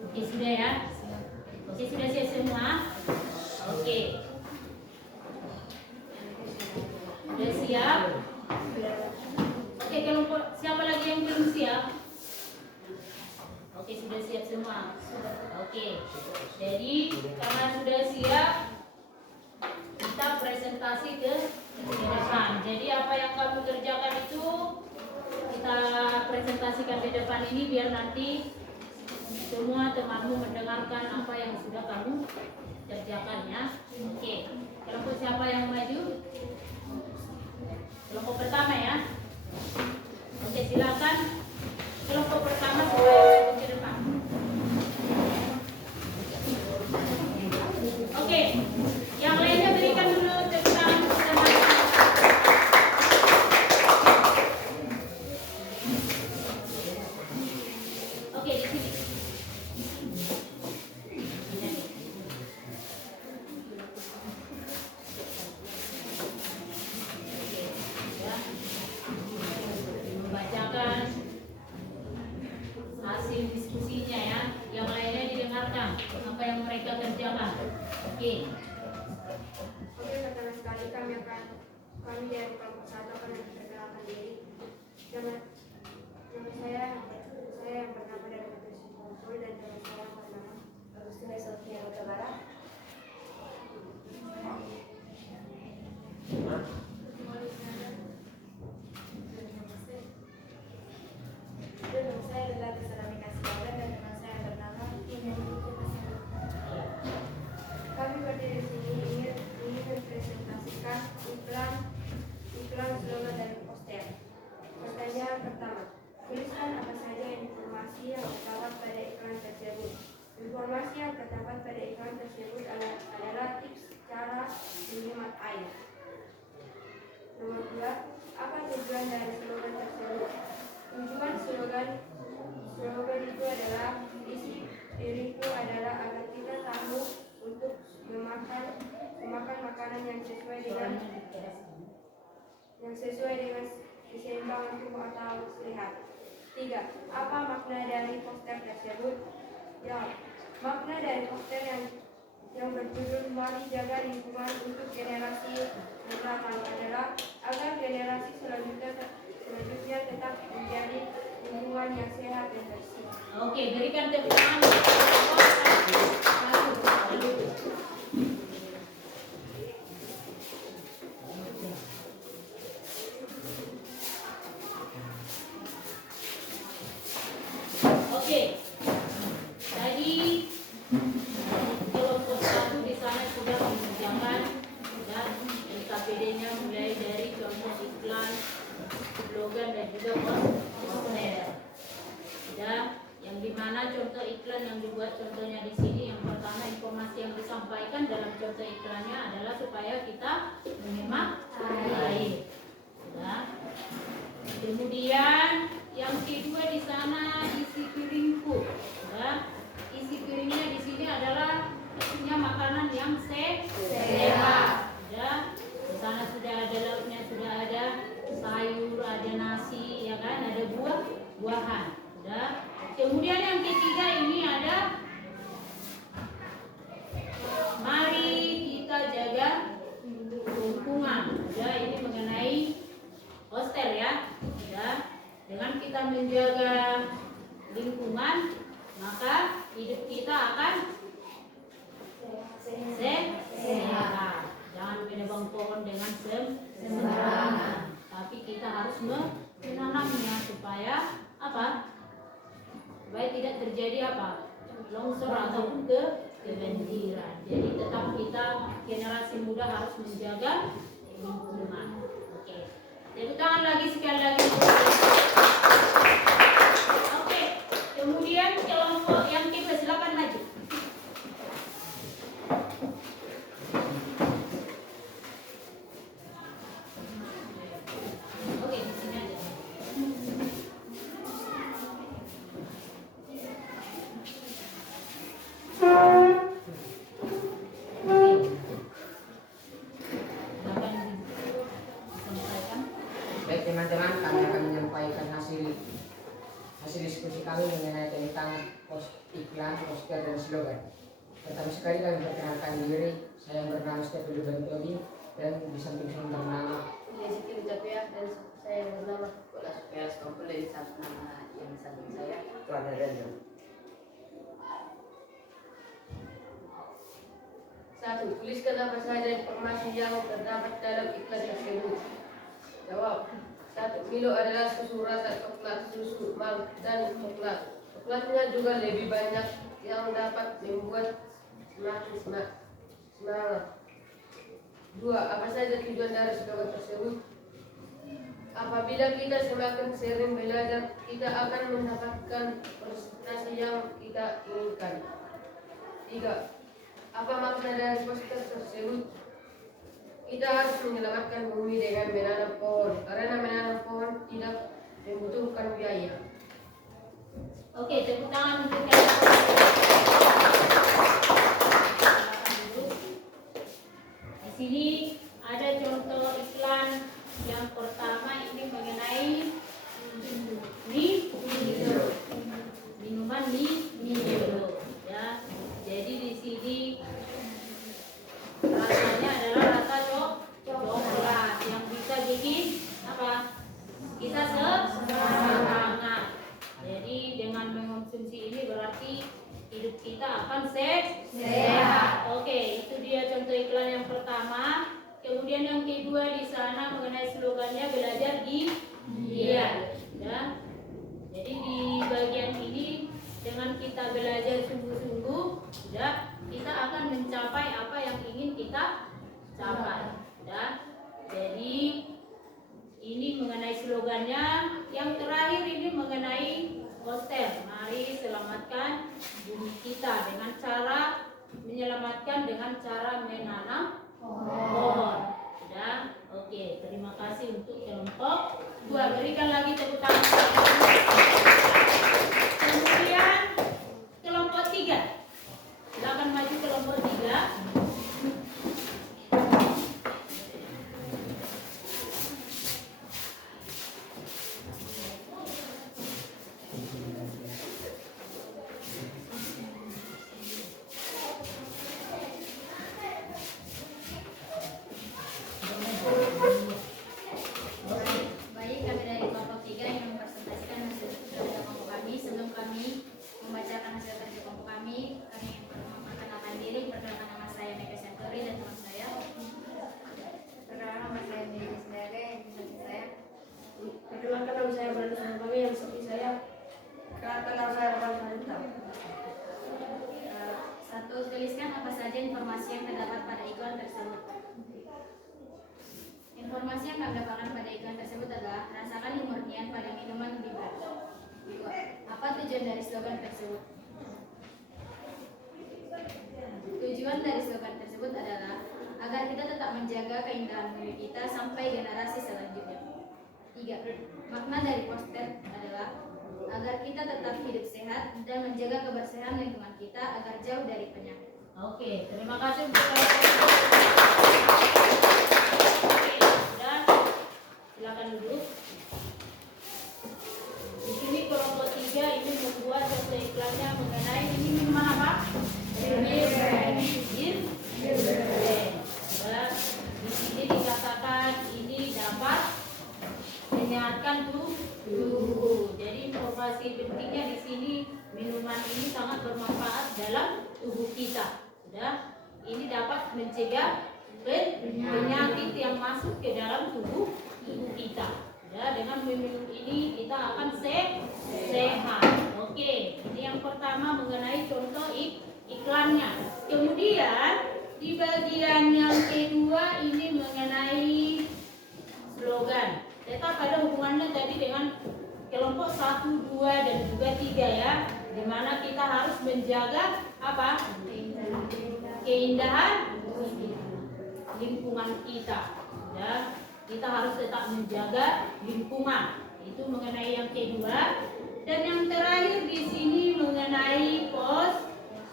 Oke, sudah ya. Oke, sudah siap semua. Oke. Sudah siap. Oke, kelompok siapa lagi yang belum siap? Oke, sudah siap semua. Oke. Jadi karena sudah siap, kita presentasi ke depan. Jadi apa yang kamu kerjakan itu kita presentasikan ke depan ini biar nanti semua temanmu mendengarkan apa yang sudah kamu kerjakan ya. Oke. Kelompok siapa yang maju? Kelompok pertama ya. Oke, silakan. Kelompok pertama supaya maju ke depan. Oke. Yang lainnya berikan dulu tepuk tangan bersama. Oke, di sini. Membacakan hasil diskusinya ya. Yang lainnya didengarkan apa yang mereka kerjakan. Oke. Oke, pertama sekali kami dari kelompok 1 akan memperkenalkan diri. Nama saya yang bernama dari Putri dan teman saya yang bernama Agustina Sofia Utabara. Nama saya adalah Kesalamika Siaga dan teman saya yang bernama Kami berdiri di sini ingin mempresentasikan iklan slogan dan poster. Pertanyaan pertama, tuliskan apa saja informasi yang terdapat pada iklan tersebut. Informasi yang terdapat pada iklan tersebut adalah tips cara menghemat air. Nomor 2, apa tujuan dari slogan tersebut? Tujuan slogan itu adalah isi diriku adalah agar kita tahu untuk memakan makanan yang sesuai dengan keseimbangan tubuh atau sehat. 3. Apa makna dari poster tersebut? Ya, makna dari poster yang yang berjudul Mari Jaga Lingkungan untuk Generasi Mendatang adalah agar generasi selanjutnya tetap menjadi lingkungan yang sehat dan bersih. Oke, berikan tepuk tangan. Oke, tadi kelompok 1 di sana sudah mengerjakan dan KPD-nya mulai dari contoh iklan, slogan dan juga poster. Dan yang dimana contoh iklan yang dibuat contohnya di sini, yang pertama informasi yang disampaikan dalam contoh iklannya adalah supaya kita menghemat air. Ya. Kemudian yang kedua di sana isi piringku. Ya. Isi piringnya di sini adalah isinya makanan yang sehat. Ya. Di sana sudah ada lauknya, sudah ada sayur, ada nasi, ya kan, ada buah-buahan. Ya. Kemudian yang ketiga ini ada mari kita jaga lingkungan. Ya, ini mengenai poster ya. Ya. Dengan kita menjaga lingkungan, maka hidup kita akan sehat. Jangan menebang pohon dengan sembarangan. Tapi kita harus menanamnya supaya apa? Supaya tidak terjadi apa? Longsor ataupun kebanjiran. Jadi tetap kita generasi muda harus menjaga lingkungan. Oke. Tepuk tangan lagi sekali lagi. Oke. Kemudian kelompok yang kedua silakan maju. Oke, di sini aja. Baik teman-teman, kami akan menyampaikan hasil diskusi kami mengenai tentang iklan, poster, dan slogan. Pertama sekali kami perkenalkan diri. Saya yang bernama Stephen Bantoli dan di samping saya bernama Yesikin Japia dan saya yang bernama Kola Supaya Skompul dari nama yang samping saya. Tuan Daniel. 1. Tuliskan apa saja informasi yang terdapat dalam iklan tersebut. Jawab. 1. Milo adalah susu rasa coklat, susu malt, dan coklat. Coklatnya juga lebih banyak yang dapat membuat semakin semangat. 2. Apa saja tujuan dari slogan tersebut? Apabila kita semakin sering belajar, kita akan mendapatkan prestasi yang kita inginkan. 3. Apa makna dari poster tersebut? Kita harus menyelamatkan bumi dengan menanam pohon, karena menanam pohon tidak membutuhkan biaya. Oke, tepuk tangan untuk yang di sini ada contoh iklan yang pertama ini mengenai minuman Milo. Ya, jadi di sini rasanya adalah rasa coklat yang bisa bikin apa? Kita semangat. Jadi dengan mengonsumsi ini berarti hidup kita akan sehat. Oke, itu dia contoh iklan yang pertama. Kemudian yang kedua di sana mengenai slogannya belajar giat. Ya. Jadi di bagian ini dengan kita belajar sungguh-sungguh, ya, kita akan mencapai apa yang ingin kita capai. Ya. Jadi ini mengenai slogannya. Yang terakhir ini mengenai poster. Mari selamatkan bumi kita dengan cara menyelamatkan dengan cara menanam pohon. Ya, oke. Terima kasih untuk kelompok 2. Berikan lagi tepuk tangan. Kemudian kelompok 3. Silakan maju kelompok 3. Tuliskan apa saja informasi yang terdapat pada iklan tersebut. Informasi yang kami dapatkan pada iklan tersebut adalah rasakan kemurnian pada minuman Libra. 2. Apa tujuan dari slogan tersebut? Tujuan dari slogan tersebut adalah agar kita tetap menjaga keindahan bumi kita sampai generasi selanjutnya. 3. Makna dari poster adalah agar kita tetap hidup sehat dan menjaga kebersihan lingkungan kita agar jauh dari penyakit. Oke, terima kasih untuk Oke, sudah. Silakan duduk. Di sini kelompok 3 ini membuat satu iklannya mengenai ini minuman apa? Di sini dikatakan ini dapat menyehatkan tubuh. Jadi informasi pentingnya di sini minuman ini sangat bermanfaat dalam tubuh kita. Sudah, ini dapat mencegah penyakit yang masuk ke dalam tubuh kita. Ya, dengan minum ini kita akan sehat. Oke, ini yang pertama mengenai contoh iklannya. Kemudian di bagian yang kedua ini mengenai slogan. Tetap ada hubungannya tadi dengan kelompok 1, 2 dan juga 3 ya. Di mana kita harus menjaga apa? Keindahan lingkungan kita. Ya, kita harus tetap menjaga lingkungan. Itu mengenai yang kedua. Dan yang terakhir di sini mengenai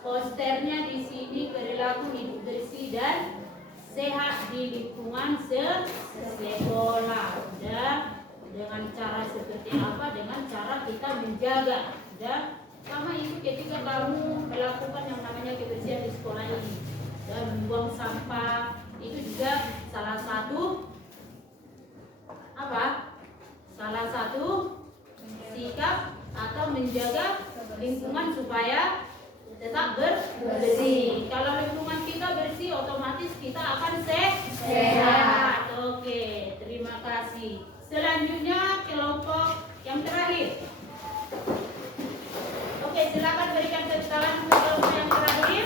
posternya di sini perilaku hidup bersih dan sehat di lingkungan sekolah. Ya, dengan cara seperti apa? Dengan cara kita menjaga. Ya, sama itu ketika kamu melakukan yang namanya kebersihan di sekolah ini dan membuang sampah, itu juga salah satu sikap atau menjaga lingkungan supaya tetap bersih. Kalau lingkungan kita bersih, otomatis kita akan sehat. Oke, terima kasih. Selanjutnya kelompok yang terakhir. Oke, silakan berikan tepuk tangan untuk kelompok yang terakhir.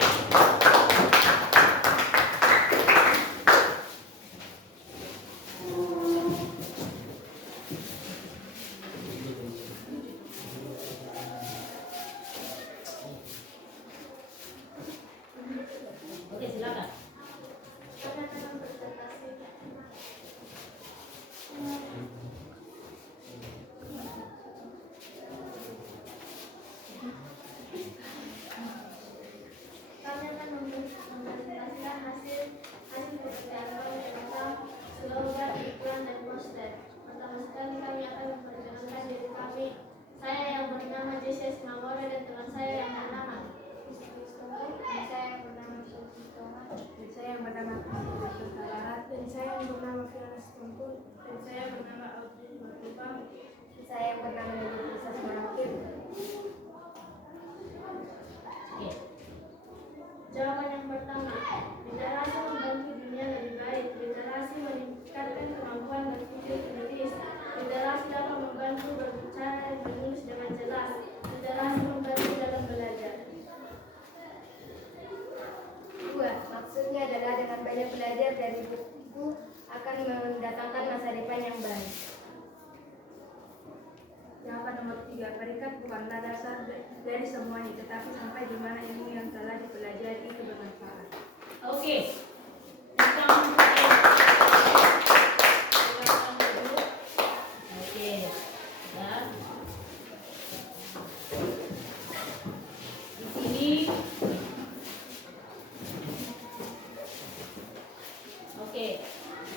Oke, silakan. Kami akan mempresentasikan hasil persiapan tentang slogan, iklan, dan poster. Pertama sekali kami akan memperkenalkan diri kami. Saya yang bernama Jesse Mawara dan teman saya yang bernama dan saya yang bernama Sofi Toma, dan saya yang bernama dan saya yang bernama Fiona Stumpul, dan saya yang bernama Audrey Matupang, dan saya yang bernama Lisa Semarakir. Jawaban yang pertama, literasi membantu dunia lebih baik. Literasi meningkatkan kemampuan berpikir kritis. Literasi dapat membantu berbicara dan menulis dengan jelas. Literasi membantu dalam belajar. 2. Maksudnya adalah dengan banyak belajar dari buku akan mendatangkan masa depan yang baik. Jawaban nomor 3, berikat bukanlah dasar dari semuanya, tetapi sampai di mana ilmu yang telah dipelajari itu bermanfaat. Oke. Oke. Ya. Di sini. Oke.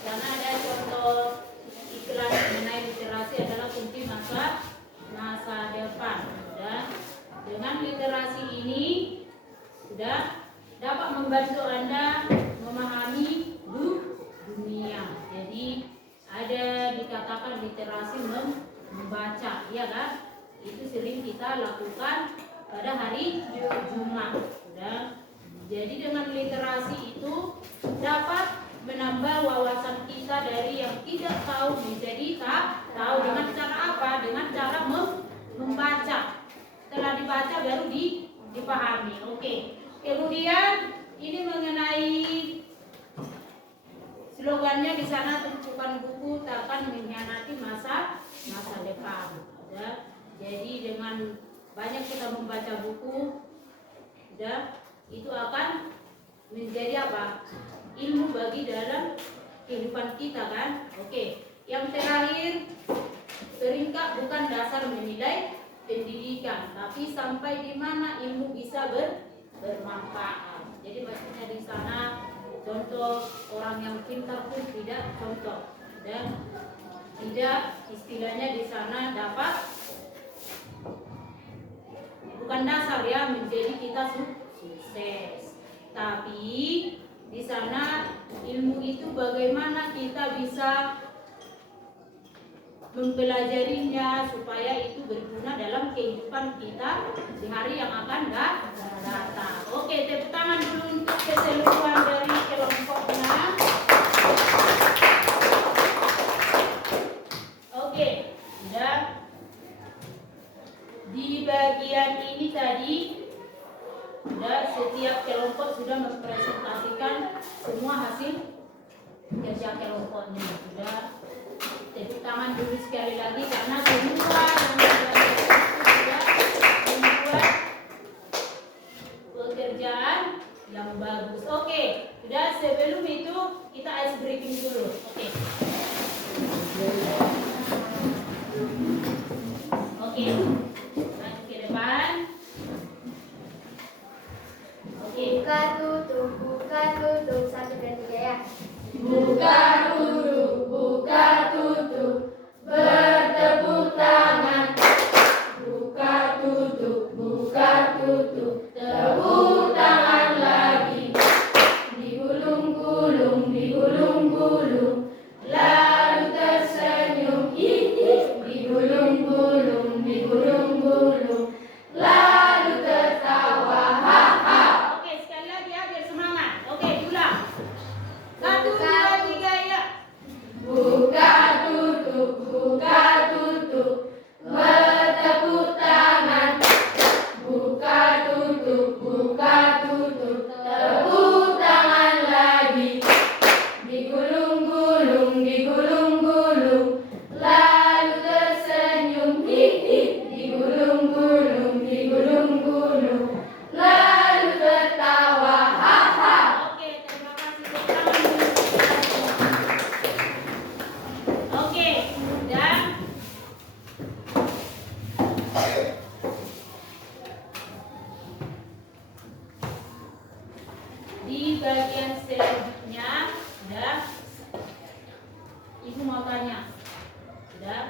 Karena ada contoh iklan mengenai literasi adalah kunci masa depan. Sudah. Dengan literasi ini sudah dapat membantu Anda memahami dunia. Jadi ada dikatakan literasi membaca, ya kan? Itu sering kita lakukan pada hari Jumat. Sudah. Jadi dengan literasi itu dapat menambah wawasan kita dari yang tidak tahu menjadi tahu. Dengan cara apa? Dengan cara membaca. Setelah dibaca baru dipahami. Oke. Kemudian sana tumpukan buku takkan mengkhianati masa depan. Ya. Jadi dengan banyak kita membaca buku, ya, itu akan menjadi apa? Ilmu bagi dalam kehidupan kita kan. Oke. Yang terakhir, peringkat bukan dasar menilai pendidikan, tapi sampai di mana ilmu bisa bermanfaat. Jadi maksudnya di sana contoh orang yang pintar pun tidak contoh, dan tidak istilahnya di sana dapat bukan dasar ya menjadi kita sukses, tapi di sana ilmu itu bagaimana kita bisa mempelajarinya supaya itu berguna dalam kehidupan kita di hari yang akan datang. Oke, tepuk tangan dulu untuk keseluruhan dari kelompoknya. Oke, sudah. Di bagian ini tadi sudah setiap kelompok sudah mempresentasikan semua hasil kerja kelompoknya. Sudah. Tepuk tangan dulu sekali lagi karena semua yang membuat pekerjaan yang bagus. Oke, sudah. Sebelum itu kita ice breaking dulu. Oke. Oke. Maju ke depan. Oke. Buka tutup 1 dan 3 ya. Buka tutup, bertepuk tangan. Buka tutup, tepuk tangan lagi. Digulung-gulung, lalu tersenyum. Digulung-gulung, lalu tertawa. Ha-ha. Oke, sekali lagi ya biar semangat. Oke, diulang. 1, 2, 3 ya. Buka tutup, bertepuk tangan. Buka tutup, tepuk tangan lagi. Digulung-gulung, lalu tersenyum. Digulung-gulung, lalu tertawa. Ha-ha. Oke, terima kasih. Oke, dan di bagian selanjutnya, sudah. Ibu mau tanya, sudah.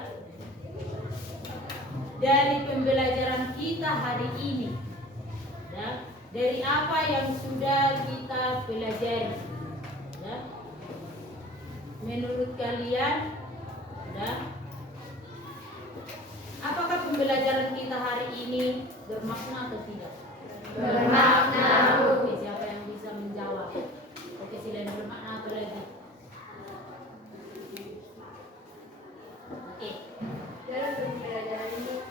Dari pembelajaran kita hari ini, sudah. Dari apa yang sudah kita pelajari, sudah. Menurut kalian, sudah. Apakah pembelajaran kita hari ini bermakna atau tidak? Bermakna. Oke, siapa yang bisa menjawab? Oke, selain bermakna apa lagi? Oke, Dalam pembelajaran ini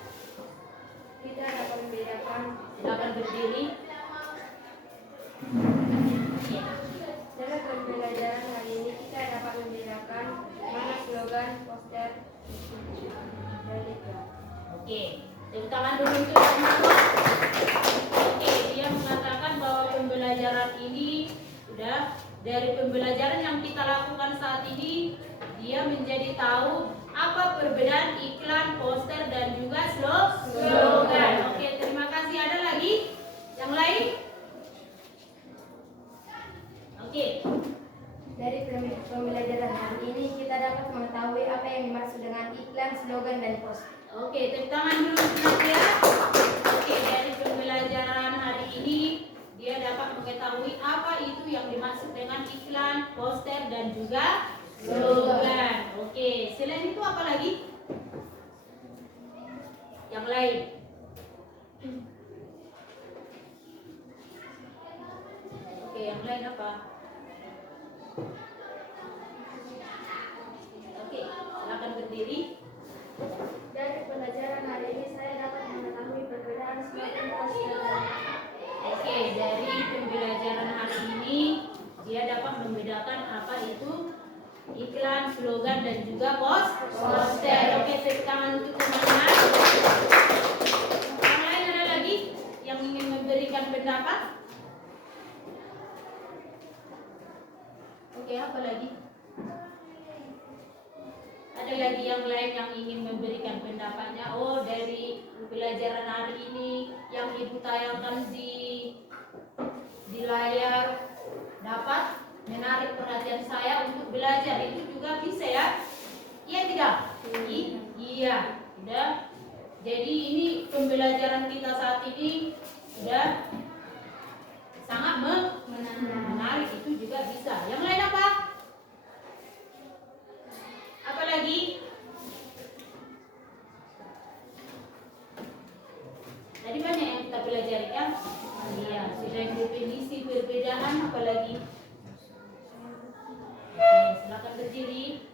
kita dapat membedakan silakan berdiri. Oke. dalam pembelajaran hari ini kita dapat membedakan mana slogan, poster, dan iklan. Oke, tepuk tangan dulu untuk Rahmatullah. Oke, dia mengatakan bahwa pembelajaran ini sudah dari pembelajaran yang kita lakukan saat ini, dia menjadi tahu apa perbedaan iklan, poster, dan juga slogan. Oke, terima kasih. Ada lagi yang lain? Oke. Dari pembelajaran hari ini kita dapat mengetahui apa yang dimaksud dengan iklan, slogan, dan poster. Oke, tepuk tangan dulu untuk dia. Oke, dari pembelajaran hari ini dia dapat mengetahui apa itu yang dimaksud dengan iklan, poster, dan juga slogan. Oke, selain itu apa lagi? Yang lain? Oke, yang lain apa? Oke, silakan berdiri. Dari pelajaran hari ini saya dapat mengetahui perbedaan slogan, poster, dan Oke, dari pembelajaran hari ini dia dapat membedakan apa itu iklan, slogan, dan juga poster. Oke, tepuk tangan untuk teman-teman. Yang lain ada lagi yang ingin memberikan pendapat? Oke, apa lagi? Ada lagi yang lain yang ingin memberikan pendapatnya? Oh, dari pelajaran hari ini yang Ibu tayangkan di layar dapat menarik perhatian saya untuk belajar, itu juga bisa ya? Iya tidak? Iya, sudah. Jadi ini pembelajaran kita saat ini sudah sangat menarik, itu juga bisa. Yang lain apa? Apa lagi? Tadi banyak yang kita pelajari kan? Iya, sudah definisi perbedaan, apa lagi? Silakan berdiri.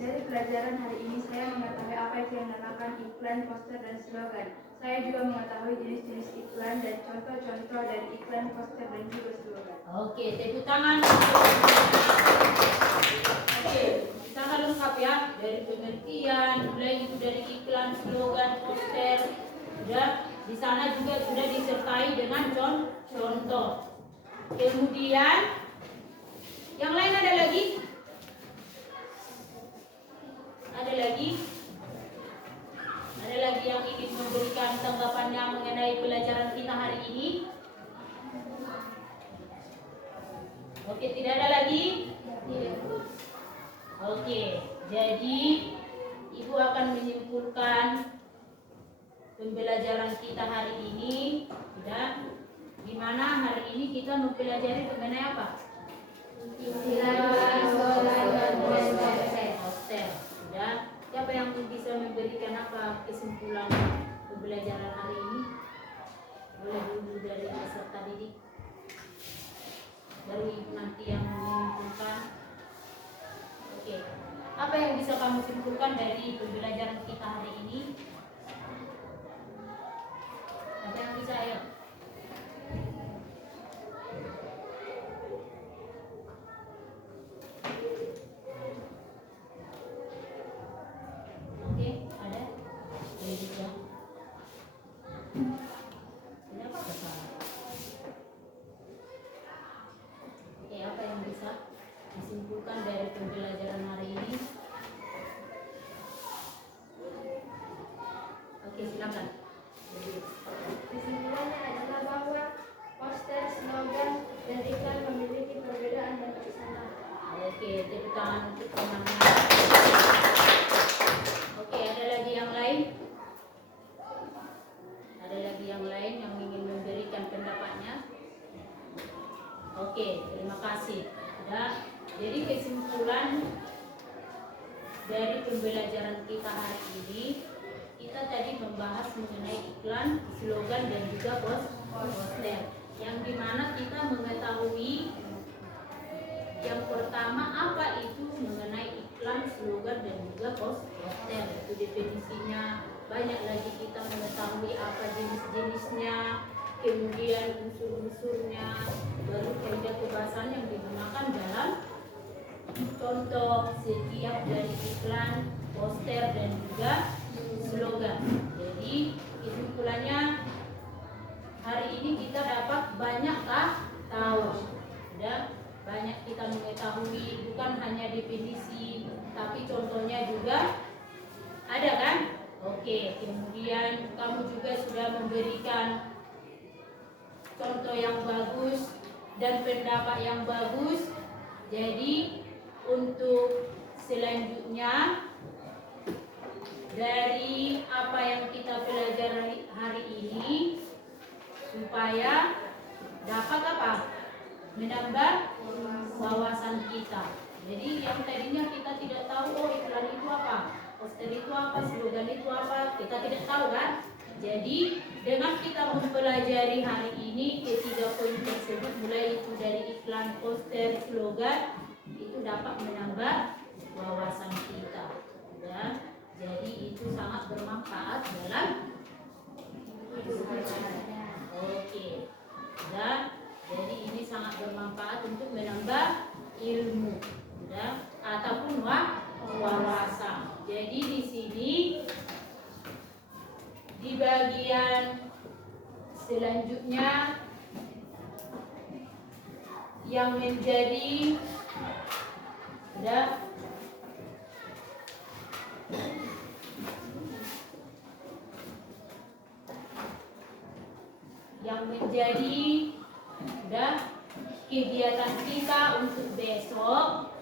Dari pelajaran hari ini saya mengetahui apa itu yang dinamakan iklan, poster, dan slogan. Saya juga mengetahui jenis-jenis iklan dan contoh-contoh dari iklan, poster, dan juga slogan. Oke, tepuk tangan. Oke, sangat lengkap ya, dari pengertian, mulai itu dari iklan, slogan, poster, sudah di sana juga sudah disertai dengan contoh. Kemudian yang lain ada lagi? Ada lagi? Ada lagi yang ingin memberikan tanggapannya mengenai pelajaran kita hari ini? Oke, tidak ada lagi? Oke, jadi Ibu akan menyimpulkan pembelajaran kita hari ini, sudah, di mana hari ini kita mempelajari mengenai apa? Poster. Sudah. Siapa yang bisa memberikan apa kesimpulan pembelajaran hari ini? Boleh dulu dari peserta didik. Baru Ibu nanti yang menyimpulkan. Oke. Apa yang bisa kamu simpulkan dari pembelajaran kita hari ini? Apa yang bisa ya? Oke, ada? Boleh juga. Ini apa kesalahan? Oke, apa yang bisa disimpulkan dari pembelajaran hari ini? Oke, silakan. Kesimpulannya adalah bahwa poster, slogan, dan iklan memiliki perbedaan dan kesamaan. Oke, tepuk tangan untuk teman-teman. Oke, ada lagi yang lain? Ada lagi yang lain yang ingin memberikan pendapatnya? Oke, terima kasih. Sudah. Jadi kesimpulan dari pembelajaran kita hari ini, kita tadi membahas mengenai iklan, slogan, dan juga poster. Yang dimana kita mengetahui yang pertama apa itu mengenai iklan, slogan, dan juga poster. Itu definisinya. Banyak lagi kita mengetahui apa jenis-jenisnya, kemudian unsur-unsurnya, baru kaidah kebahasan yang digunakan dalam contoh setiap dari iklan, poster, dan juga slogan. Jadi kesimpulannya hari ini kita dapat banyak tahu. Sudah banyak kita mengetahui, bukan hanya definisi, tapi contohnya juga ada kan? Oke, kemudian kamu juga sudah memberikan contoh yang bagus dan pendapat yang bagus. Jadi untuk selanjutnya dari apa yang kita pelajari hari ini, supaya dapat apa? Menambah wawasan kita. Jadi yang tadinya kita tidak tahu, oh iklan itu apa, poster itu apa, slogan itu apa, kita tidak tahu kan? Jadi dengan kita mempelajari hari ini ketiga poin tersebut, mulai itu dari iklan, poster, slogan, itu dapat menambah wawasan kita. Ya, jadi itu sangat bermanfaat dalam hidup kita. Oke, dan jadi ini sangat bermanfaat untuk menambah ilmu. Ya. ataupun wawasan. Jadi di sini di bagian selanjutnya yang menjadi kegiatan kita untuk besok.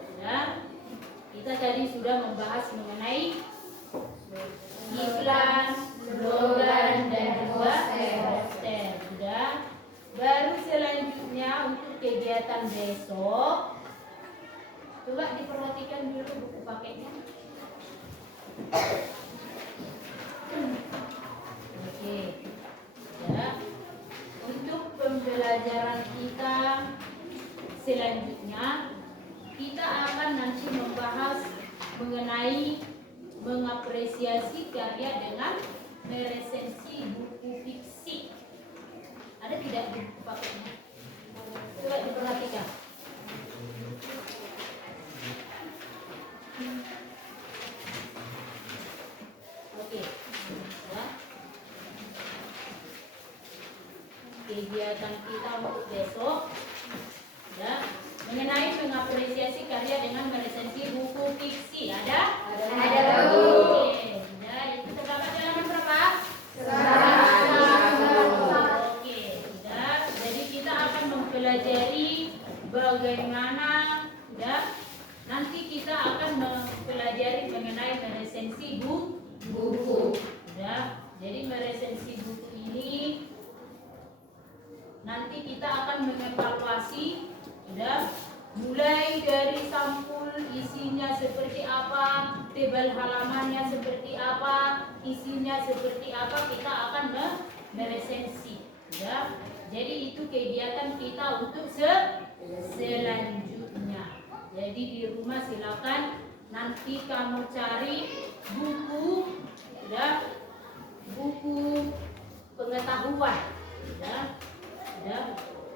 Kita tadi sudah membahas mengenai iklan, slogan, dan juga poster. Sudah. Baru selanjutnya untuk kegiatan besok, coba diperhatikan dulu buku paketnya. Oke. Ya. Untuk pembelajaran kita selanjutnya, kita akan nanti membahas mengenai mengapresiasi karya dengan meresensi buku fiksi. Ada tidak di buku paketnya? Coba diperhatikan. Oke. Ya. Kegiatan kita untuk besok, ya, mengenai mengapresiasi karya dengan meresensi buku fiksi. Ada? Ada, Bu. Oke. Sudah. Itu terdapat di halaman berapa? 100. Oke. Sudah. Jadi kita akan mempelajari bagaimana, ya, nanti kita akan mempelajari mengenai meresensi buku. Ya. Jadi meresensi buku ini nanti kita akan mengevaluasi, ya, mulai dari sampul isinya seperti apa, tebal halamannya seperti apa, isinya seperti apa, kita akan meresensi, ya. Jadi itu kegiatan kita untuk selanjutnya. Jadi di rumah silakan nanti kamu cari buku, ya, buku pengetahuan, ya.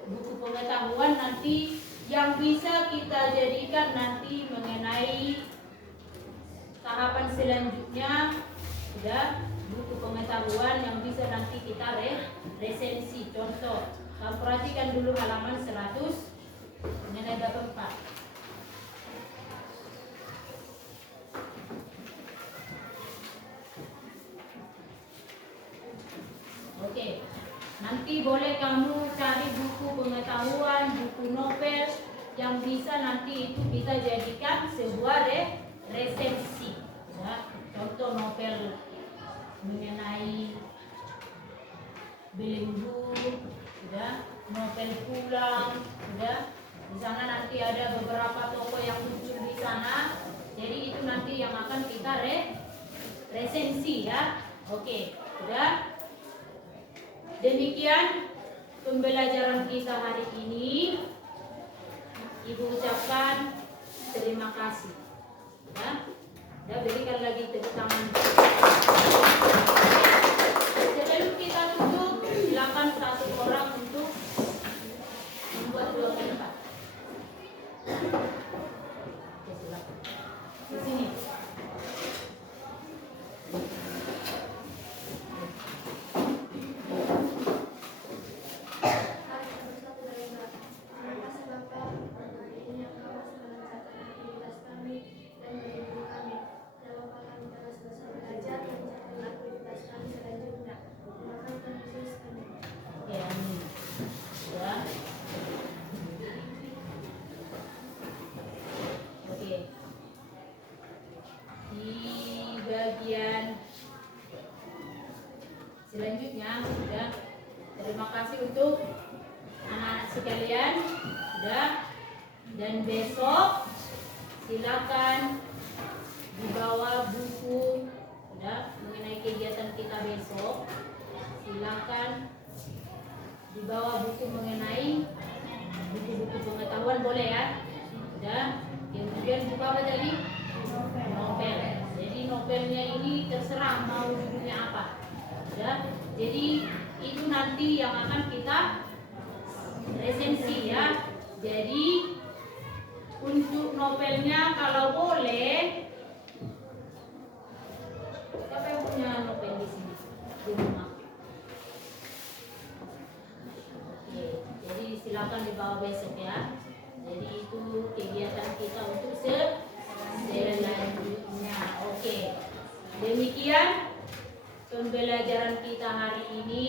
Buku pengetahuan nanti yang bisa kita jadikan nanti mengenai tahapan selanjutnya, ya, buku pengetahuan yang bisa nanti kita resensi. Contoh, kamu perhatikan dulu halaman 100 mengenai bab 4. Oke. Nanti boleh kamu cari buku pengetahuan, buku novel yang bisa nanti itu kita jadikan sebuah resensi. Ya. Contoh novel mengenai belenggu, ya, novel pulang, ya. Di sana nanti ada beberapa tokoh yang muncul di sana. Jadi itu nanti yang akan kita resensi, ya. Oke, sudah. Demikian pembelajaran kita hari ini. Ibu ucapkan terima kasih. Ya, berikan lagi tepuk tangan. Sebelum kita tutup, silakan satu orang untuk membuat dua tempat. Oke, silakan. Di sini. Oke, amin. Ya. Oke. Di bagian selanjutnya, ya, terima kasih untuk anak-anak sekalian, ya. Dan besok silakan dibawa buku, ya, mengenai kegiatan kita besok. Silakan dibawa buku mengenai buku-buku pengetahuan, boleh, ya. Dan kemudian buku apa tadi? Novel. Jadi novelnya ini terserah mau judulnya apa, ya. Jadi itu nanti yang akan kita resensi, ya. Jadi untuk novelnya kalau besok ya. Jadi itu kegiatan kita untuk selanjutnya. Oke. Demikian pembelajaran kita hari ini.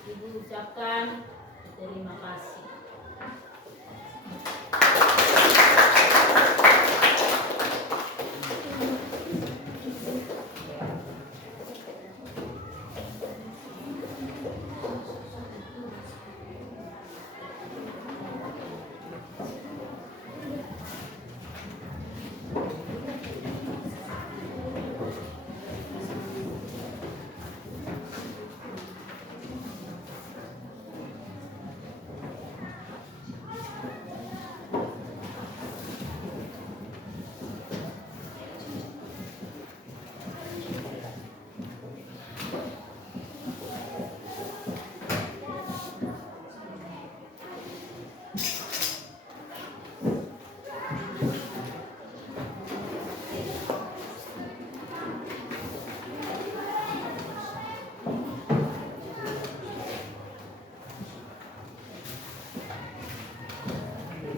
Ibu ucapkan terima kasih.